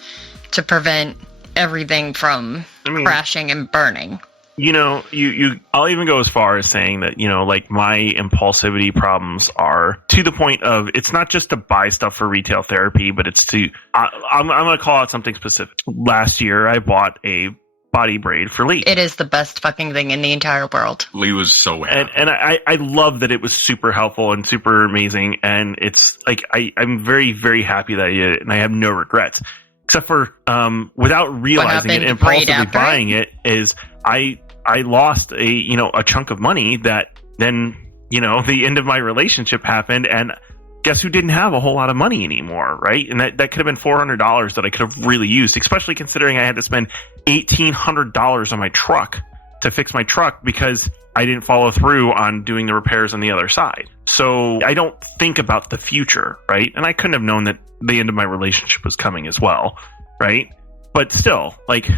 to prevent everything from crashing and burning. I'll even go as far as saying that, like, my impulsivity problems are to the point of, it's not just to buy stuff for retail therapy, but it's I'm going to call out something specific. Last year, I bought a body braid for Lee. It is the best fucking thing in the entire world. Lee was so happy. And I love that it was super helpful and super amazing. And it's like, I'm very, very happy that I did it, and I have no regrets. Except for, without realizing it, impulsively buying it, is I lost a chunk of money that then, the end of my relationship happened, and guess who didn't have a whole lot of money anymore, right? And that could have been $400 that I could have really used, especially considering I had to spend $1,800 on my truck to fix my truck because I didn't follow through on doing the repairs on the other side. So I don't think about the future, right? And I couldn't have known that the end of my relationship was coming as well, right? But still, like,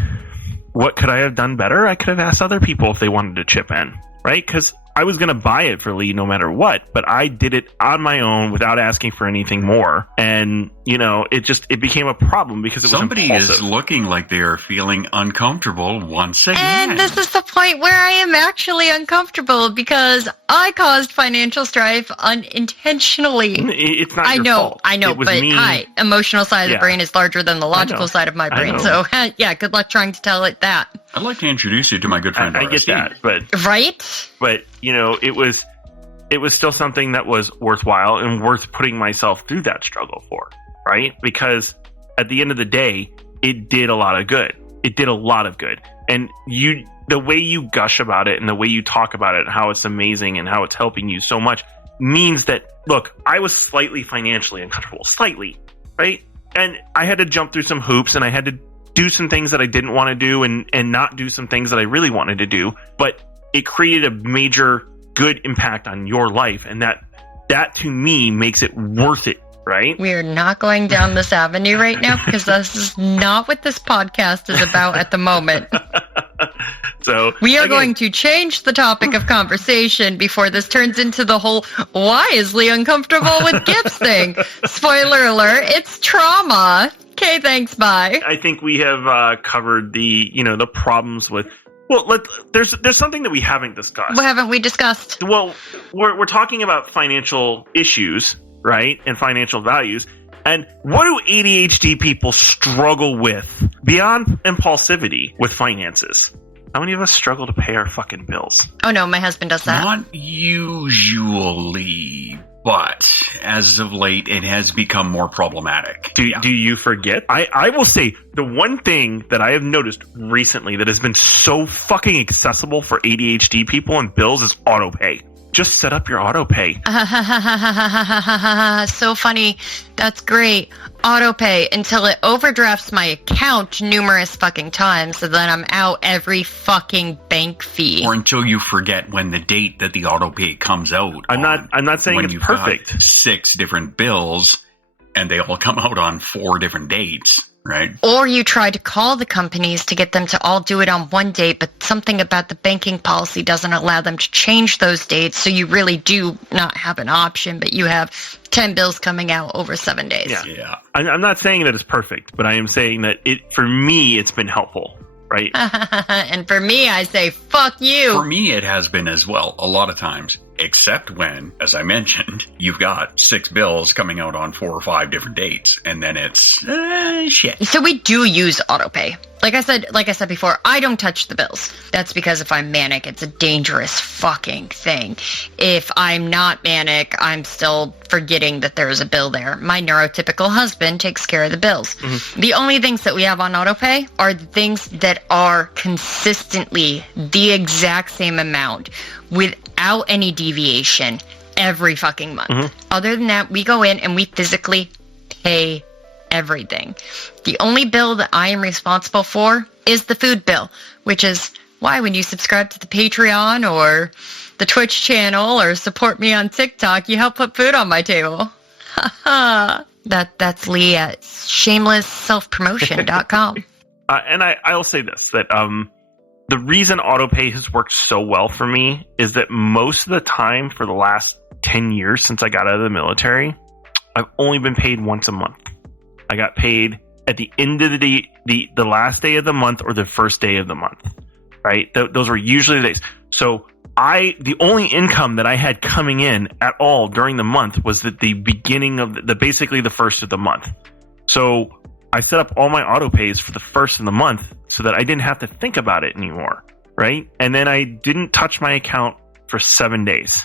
what could I have done better? I could have asked other people if they wanted to chip in, right? Because I was going to buy it for Lee no matter what, but I did it on my own without asking for anything more. And, it became a problem because it was Somebody impulsive. is looking like they are feeling uncomfortable once again. And this is the point where I am actually uncomfortable because I caused financial strife unintentionally. It's not your fault. I know, but hi, emotional side of the brain is larger than the logical side of my brain. So, good luck trying to tell it that. I'd like to introduce you to my good friend. I get that, but right? But it was still something that was worthwhile and worth putting myself through that struggle for, right? Because at the end of the day, it did a lot of good. It did a lot of good. And the way you gush about it and the way you talk about it and how it's amazing and how it's helping you so much means that, look, I was slightly financially uncomfortable, slightly, right? And I had to jump through some hoops and I had to do some things that I didn't want to do and not do some things that I really wanted to do. But it created a major good impact on your life. And that to me makes it worth it. Right? We are not going down this avenue right now because this is not what this podcast is about at the moment. So we are going to change the topic of conversation before this turns into the whole "why is Lee uncomfortable with gifts" thing. Spoiler alert, it's trauma. Okay, thanks, bye. I think we have covered the problems with. Well, there's something that we haven't discussed. What haven't we discussed? Well, we're talking about financial issues, right? And financial values. And what do ADHD people struggle with beyond impulsivity with finances? How many of us struggle to pay our fucking bills? Oh no, my husband does that. Not usually, but as of late, it has become more problematic. Do you forget? I will say the one thing that I have noticed recently that has been so fucking accessible for ADHD people and bills is autopay. Just set up your auto pay. So funny. That's great. Auto pay until it overdrafts my account numerous fucking times, so then I'm out every fucking bank fee. Or until you forget when the date that the auto pay comes out. I'm not saying it's perfect. Got 6 different bills and they all come out on 4 different dates. Right. Or you try to call the companies to get them to all do it on one date, but something about the banking policy doesn't allow them to change those dates, so you really do not have an option, but you have 10 bills coming out over 7 days. Yeah. I'm not saying that it's perfect, but I am saying that for me, it's been helpful, right? And for me, I say, fuck you. For me, it has been as well, a lot of times. Except when, as I mentioned, you've got 6 bills coming out on 4 or 5 different dates, and then it's shit. So we do use autopay. Like I said before, I don't touch the bills. That's because if I'm manic, it's a dangerous fucking thing. If I'm not manic, I'm still forgetting that there is a bill there. My neurotypical husband takes care of the bills. Mm-hmm. The only things that we have on autopay are the things that are consistently the exact same amount without any deviation every fucking month. Mm-hmm. Other than that, we go in and we physically pay everything. The only bill that I am responsible for is the food bill, which is why when you subscribe to the Patreon or the Twitch channel or support me on TikTok, you help put food on my table. That's Lee at shamelessselfpromotion.com. And I'll say this, that the reason autopay has worked so well for me is that most of the time for the last 10 years since I got out of the military, I've only been paid once a month. I got paid at the end of the last day of the month or the first day of the month, right? Those were usually the days. So the only income that I had coming in at all during the month was at the beginning of basically the first of the month. So I set up all my auto pays for the first of the month so that I didn't have to think about it anymore, right? And then I didn't touch my account for 7 days,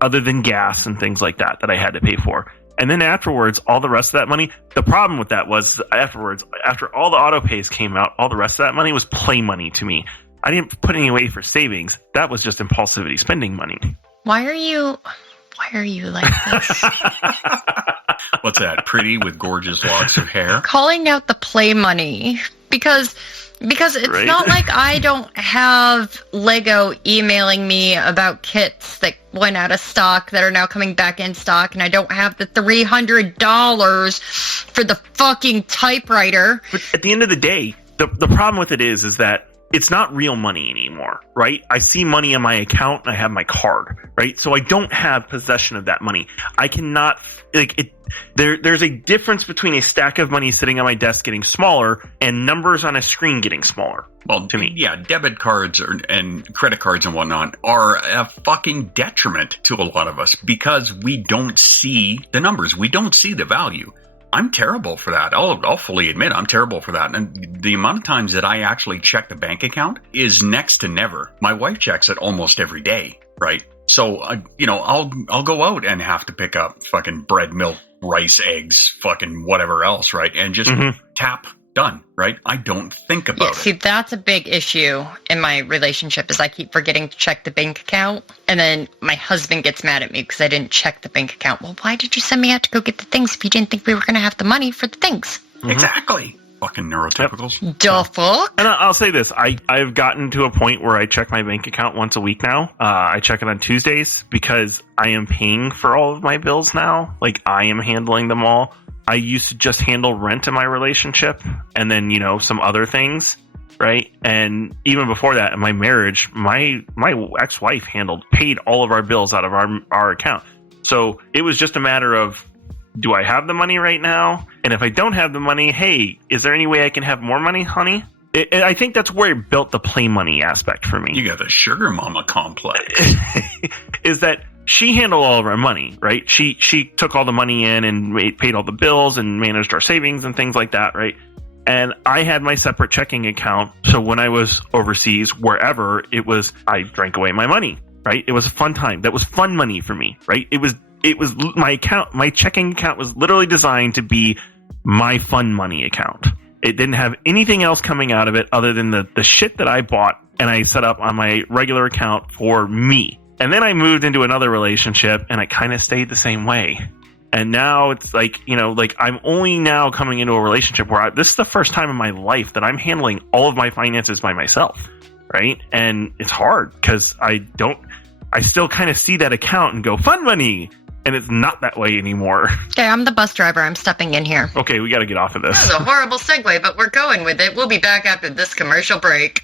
other than gas and things like that I had to pay for. And then afterwards, all the rest of that money, the problem with that was afterwards, after all the auto pays came out, all the rest of that money was play money to me. I didn't put any away for savings. That was just impulsivity spending money. Why are you like this? What's that? Pretty with gorgeous locks of hair? Calling out the play money because it's right? Not like I don't have Lego emailing me about kits that went out of stock that are now coming back in stock, and I don't have the $300 for the fucking typewriter. But at the end of the day, the problem with it is that it's not real money anymore, right? I see money in my account and I have my card, right? So I don't have possession of that money. I cannot, there's a difference between a stack of money sitting on my desk getting smaller and numbers on a screen getting smaller. Well, to me. Yeah, debit cards and credit cards and whatnot are a fucking detriment to a lot of us because we don't see the numbers. We don't see the value. I'm terrible for that. I'll fully admit I'm terrible for that. And the amount of times that I actually check the bank account is next to never. My wife checks it almost every day, right? So, I'll go out and have to pick up fucking bread, milk, rice, eggs, fucking whatever else, right? And just tap, done, right? I don't think about it. See, that's a big issue in my relationship is I keep forgetting to check the bank account. And then my husband gets mad at me because I didn't check the bank account. Well, why did you send me out to go get the things if you didn't think we were going to have the money for the things? Exactly. Fucking neurotypicals. The fuck? And I'll say this. I've gotten to a point where I check my bank account once a week now. I check it on Tuesdays because I am paying for all of my bills now. Like, I am handling them all. I used to just handle rent in my relationship and then, some other things, right? And even before that, in my marriage, my ex-wife paid all of our bills out of our account. So it was just a matter of, do I have the money right now? And if I don't have the money, hey, is there any way I can have more money, honey? I think that's where it built the play money aspect for me. You got the sugar mama complex. Is that she handled all of our money, right? She took all the money in and paid all the bills and managed our savings and things like that, right? And I had my separate checking account. So when I was overseas, wherever it was, I drank away my money, right? It was a fun time. That was fun money for me, right? It was my account. My checking account was literally designed to be my fun money account. It didn't have anything else coming out of it other than the shit that I bought and I set up on my regular account for me. And then I moved into another relationship and it kind of stayed the same way. And now it's like, I'm only now coming into a relationship where this is the first time in my life that I'm handling all of my finances by myself, right? And it's hard because I still kind of see that account and go, fun money. And it's not that way anymore. Okay, I'm the bus driver. I'm stepping in here. Okay, we got to get off of this. That was a horrible segue, but we're going with it. We'll be back after this commercial break.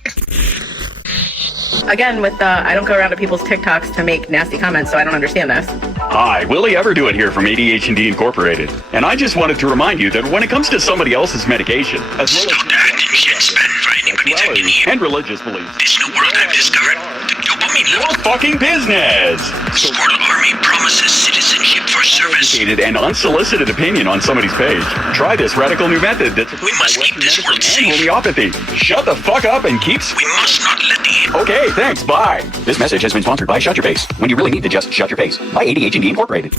Again, I don't go around to people's TikToks to make nasty comments, so I don't understand this. Hi, Willie Everdoit here from ADHD Incorporated. And I just wanted to remind you that when it comes to somebody else's medication, as well Stop that attention span for anybody that can hear. and religious beliefs, This new world I've discovered, the dopamine level. fucking business! Squirrel Army promises citizenship for service. Educated and unsolicited opinion on somebody's page. Try this radical new method that's We must keep this world safe. homeopathy. Shut the fuck up and keep... We must not let the... Okay, thanks, bye. This message has been sponsored by Shut Your Face. When you really need to just shut your face. By ADHD Incorporated.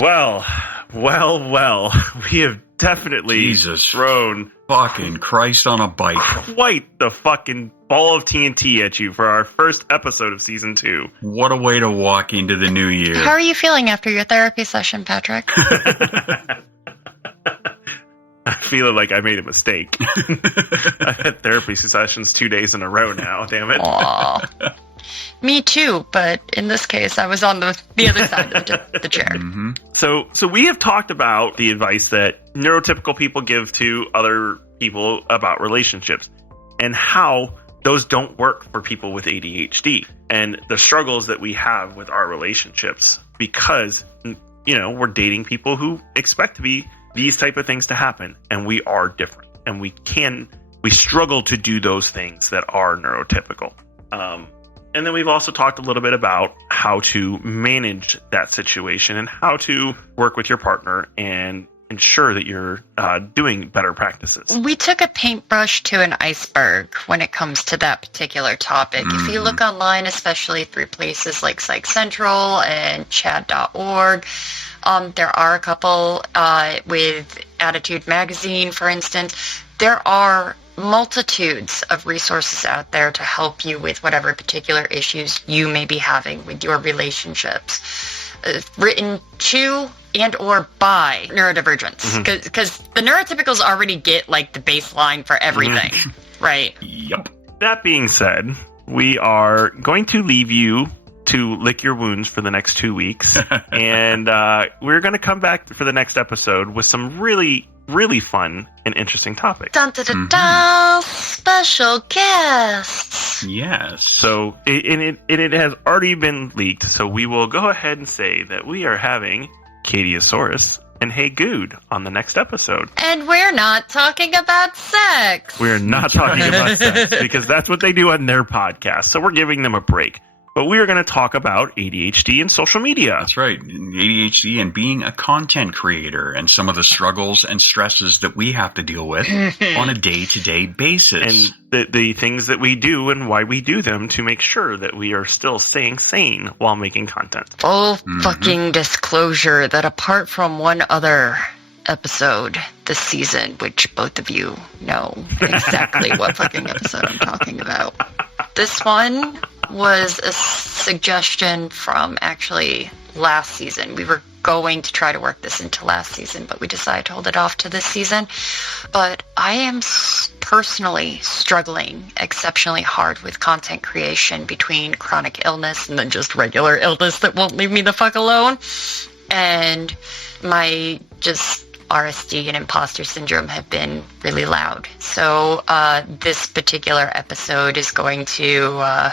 Well, we have definitely thrown fucking Christ on a bike. Quite the fucking ball of TNT at you for our first episode of season 2. What a way to walk into the new year. How are you feeling after your therapy session, Patrick? I'm feeling like I made a mistake. I've had therapy sessions 2 days in a row now, damn it. Aw. Me too, but in this case, I was on the other side of the chair. Mm-hmm. So we have talked about the advice that neurotypical people give to other people about relationships and how those don't work for people with ADHD and the struggles that we have with our relationships because, we're dating people who expect to be these type of things to happen, and we are different, and we struggle to do those things that are neurotypical. And then we've also talked a little bit about how to manage that situation and how to work with your partner and ensure that you're doing better practices. We took a paintbrush to an iceberg when it comes to that particular topic. If you look online, especially through places like Psych Central and Chad.org, there are a couple with Attitude Magazine, for instance. There are multitudes of resources out there to help you with whatever particular issues you may be having with your relationships. Written to and or by neurodivergents. Because the neurotypicals already get like the baseline for everything, right? Yep. That being said, we are going to leave you to lick your wounds for the next 2 weeks. And we're going to come back for the next episode with some really, really fun and interesting topics. Dun, dun, dun, dun, special guests. Yes. So it has already been leaked. So we will go ahead and say that we are having Katiosaurus and Hey Good on the next episode. And we're not talking about sex. We're not talking about sex because that's what they do on their podcast. So we're giving them a break. but we are going to talk about ADHD and social media. That's right. ADHD and being a content creator and some of the struggles and stresses that we have to deal with on a day-to-day basis. And the things that we do and why we do them to make sure that we are still staying sane while making content. Full fucking disclosure that apart from one other episode this season, which both of you know exactly what fucking episode I'm talking about, this one was a suggestion from actually last season. We were going to try to work this into last season, but we decided to hold it off to this season. But I am personally struggling exceptionally hard with content creation between chronic illness and then just regular illness that won't leave me the fuck alone. And my just RSD and imposter syndrome have been really loud. So this particular episode is going to...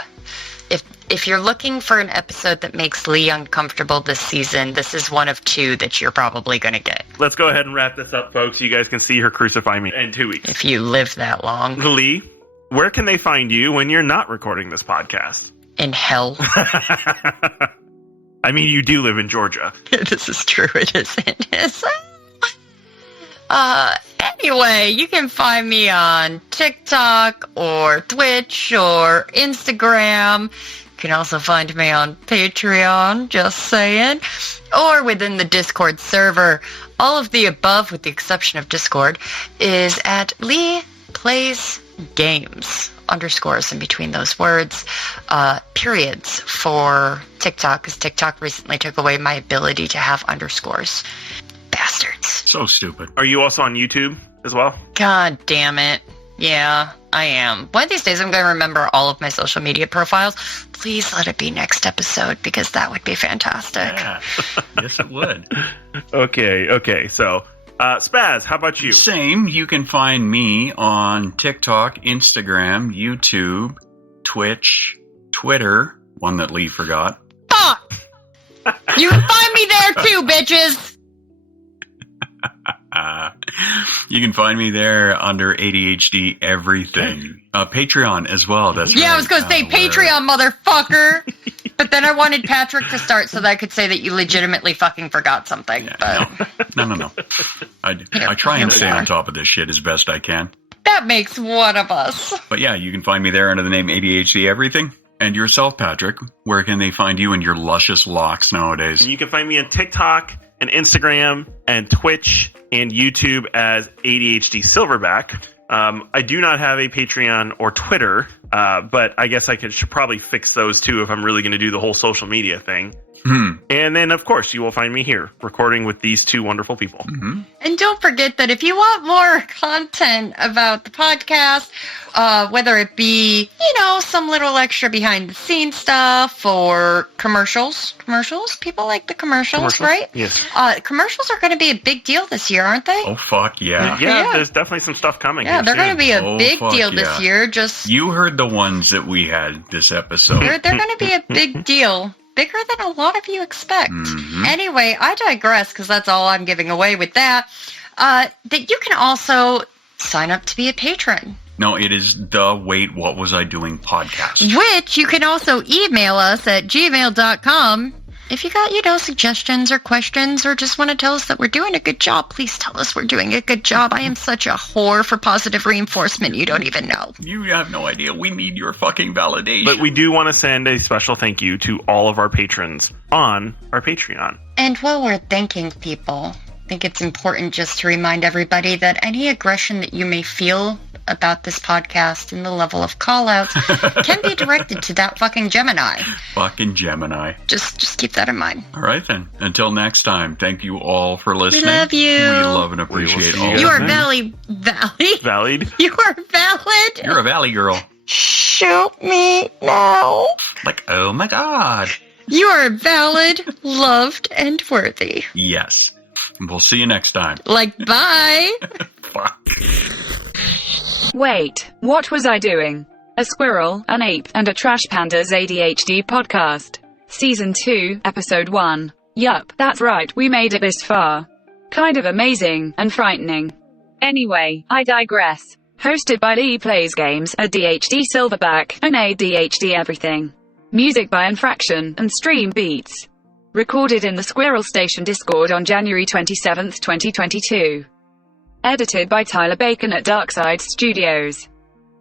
If you're looking for an episode that makes Lee uncomfortable this season, this is one of two that you're probably going to get. Let's go ahead and wrap this up, folks. You guys can see her crucify me in 2 weeks. If you live that long. Lee, where can they find you when you're not recording this podcast? In hell. I mean, you do live in Georgia. This is true. It is. Anyway, you can find me on TikTok or Twitch or Instagram. You can also find me on Patreon, just saying, or within the Discord server. All of the above, with the exception of Discord, is at Lee Plays Games, underscores in between those words, periods for TikTok, because TikTok recently took away my ability to have underscores. Bastards. So stupid. Are you also on YouTube as well? God damn it. Yeah, I am. One of these days I'm going to remember all of my social media profiles. Please let it be next episode, because that would be fantastic. Yeah. Yes, it would. Okay. So, Spaz, how about you? Same. You can find me on TikTok, Instagram, YouTube, Twitch, Twitter, one that Lee forgot. Fuck! You can find me there too, bitches! You can find me there under ADHD everything. Patreon as well. That's right. I was going to say Patreon, motherfucker. But then I wanted Patrick to start so that I could say that you legitimately fucking forgot something. Yeah, but no. I try and stay on top of this shit as best I can. That makes one of us. But yeah, you can find me there under the name ADHD everything. And yourself, Patrick, where can they find you and your luscious locks nowadays? And you can find me on TikTok and Instagram and Twitch and YouTube as ADHD Silverback. I do not have a Patreon or Twitter, but I guess I should probably fix those too if I'm really going to do the whole social media thing. And then, of course, you will find me here recording with these two wonderful people. And don't forget that if you want more content about the podcast, whether it be, some little extra behind the scenes stuff or commercials, people like the commercials, right? Yes. Commercials are going to be a big deal this year, aren't they? Oh, fuck yeah. Yeah, there's definitely some stuff coming. Yeah, they're going to be a big deal this year. You heard the ones that we had this episode. They're going to be a big deal. Bigger than a lot of you expect. Anyway, I digress, because that's all I'm giving away with that. That you can also sign up to be a patron. No, it is the Wait, What Was I Doing podcast. Which you can also email us at gmail.com. If you got, suggestions or questions, or just want to tell us that we're doing a good job, please tell us we're doing a good job. I am such a whore for positive reinforcement, you don't even know. You have no idea. We need your fucking validation. But we do want to send a special thank you to all of our patrons on our Patreon. And while we're thanking people, I think it's important just to remind everybody that any aggression that you may feel about this podcast and the level of call-outs can be directed to that fucking Gemini. Fucking Gemini. Just keep that in mind. All right, then. Until next time, thank you all for listening. We love you. We love and appreciate all of you. You are Valid? You are valid. You're a valley girl. Shoot me now. Like, oh my god. You are valid, loved, and worthy. Yes. We'll see you next time. Bye. Fuck. Wait, what was I doing? A squirrel, an ape, and a trash panda's ADHD podcast. Season 2, Episode 1. Yup, that's right, we made it this far. Kind of amazing, and frightening. Anyway, I digress. Hosted by Lee Plays Games, ADHD Silverback, and ADHD Everything. Music by Infraction and Stream Beats. Recorded in the Squirrel Station Discord on January 27, 2022. Edited by Tyler Bacon at Darkside Studios.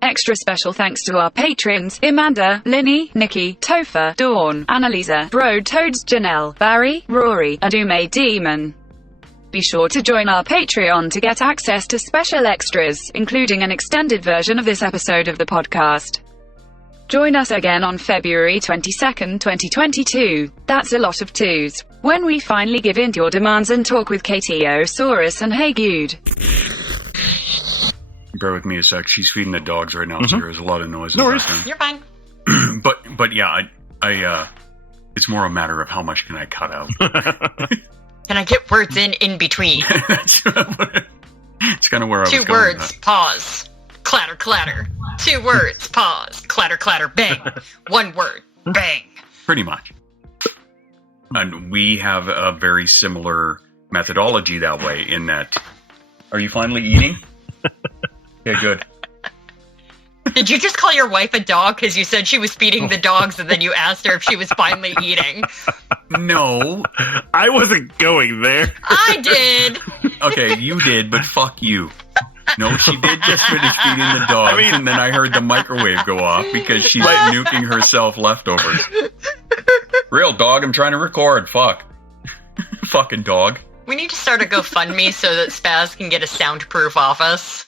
Extra special thanks to our patrons, Amanda, Linny, Nikki, Topher, Dawn, Annalisa, Broad Toads, Janelle, Barry, Rory, and Ume Demon. Be sure to join our Patreon to get access to special extras, including an extended version of this episode of the podcast. Join us again on February 22nd, 2022, that's a lot of twos, when we finally give in to your demands and talk with KTOsaurus and Hey Gude. Bear with me a sec. She's feeding the dogs right now, so there's a lot of noise. No worries. You're fine. But yeah, I it's more a matter of how much can I cut out. Can I get words in between? It's kind of where I was going. 2 words, pause. Clatter, clatter. 2 words, pause. Clatter, clatter, bang. 1 word, bang. Pretty much. And we have a very similar methodology that way in that... Are you finally eating? Okay, good. Did you just call your wife a dog because you said she was feeding the dogs and then you asked her if she was finally eating? No. I wasn't going there. I did. Okay, you did, but fuck you. No, she did just finish feeding the dogs, and then I heard the microwave go off because she's nuking herself leftovers. Real dog, I'm trying to record. Fuck. Fucking dog. We need to start a GoFundMe so that Spaz can get a soundproof office.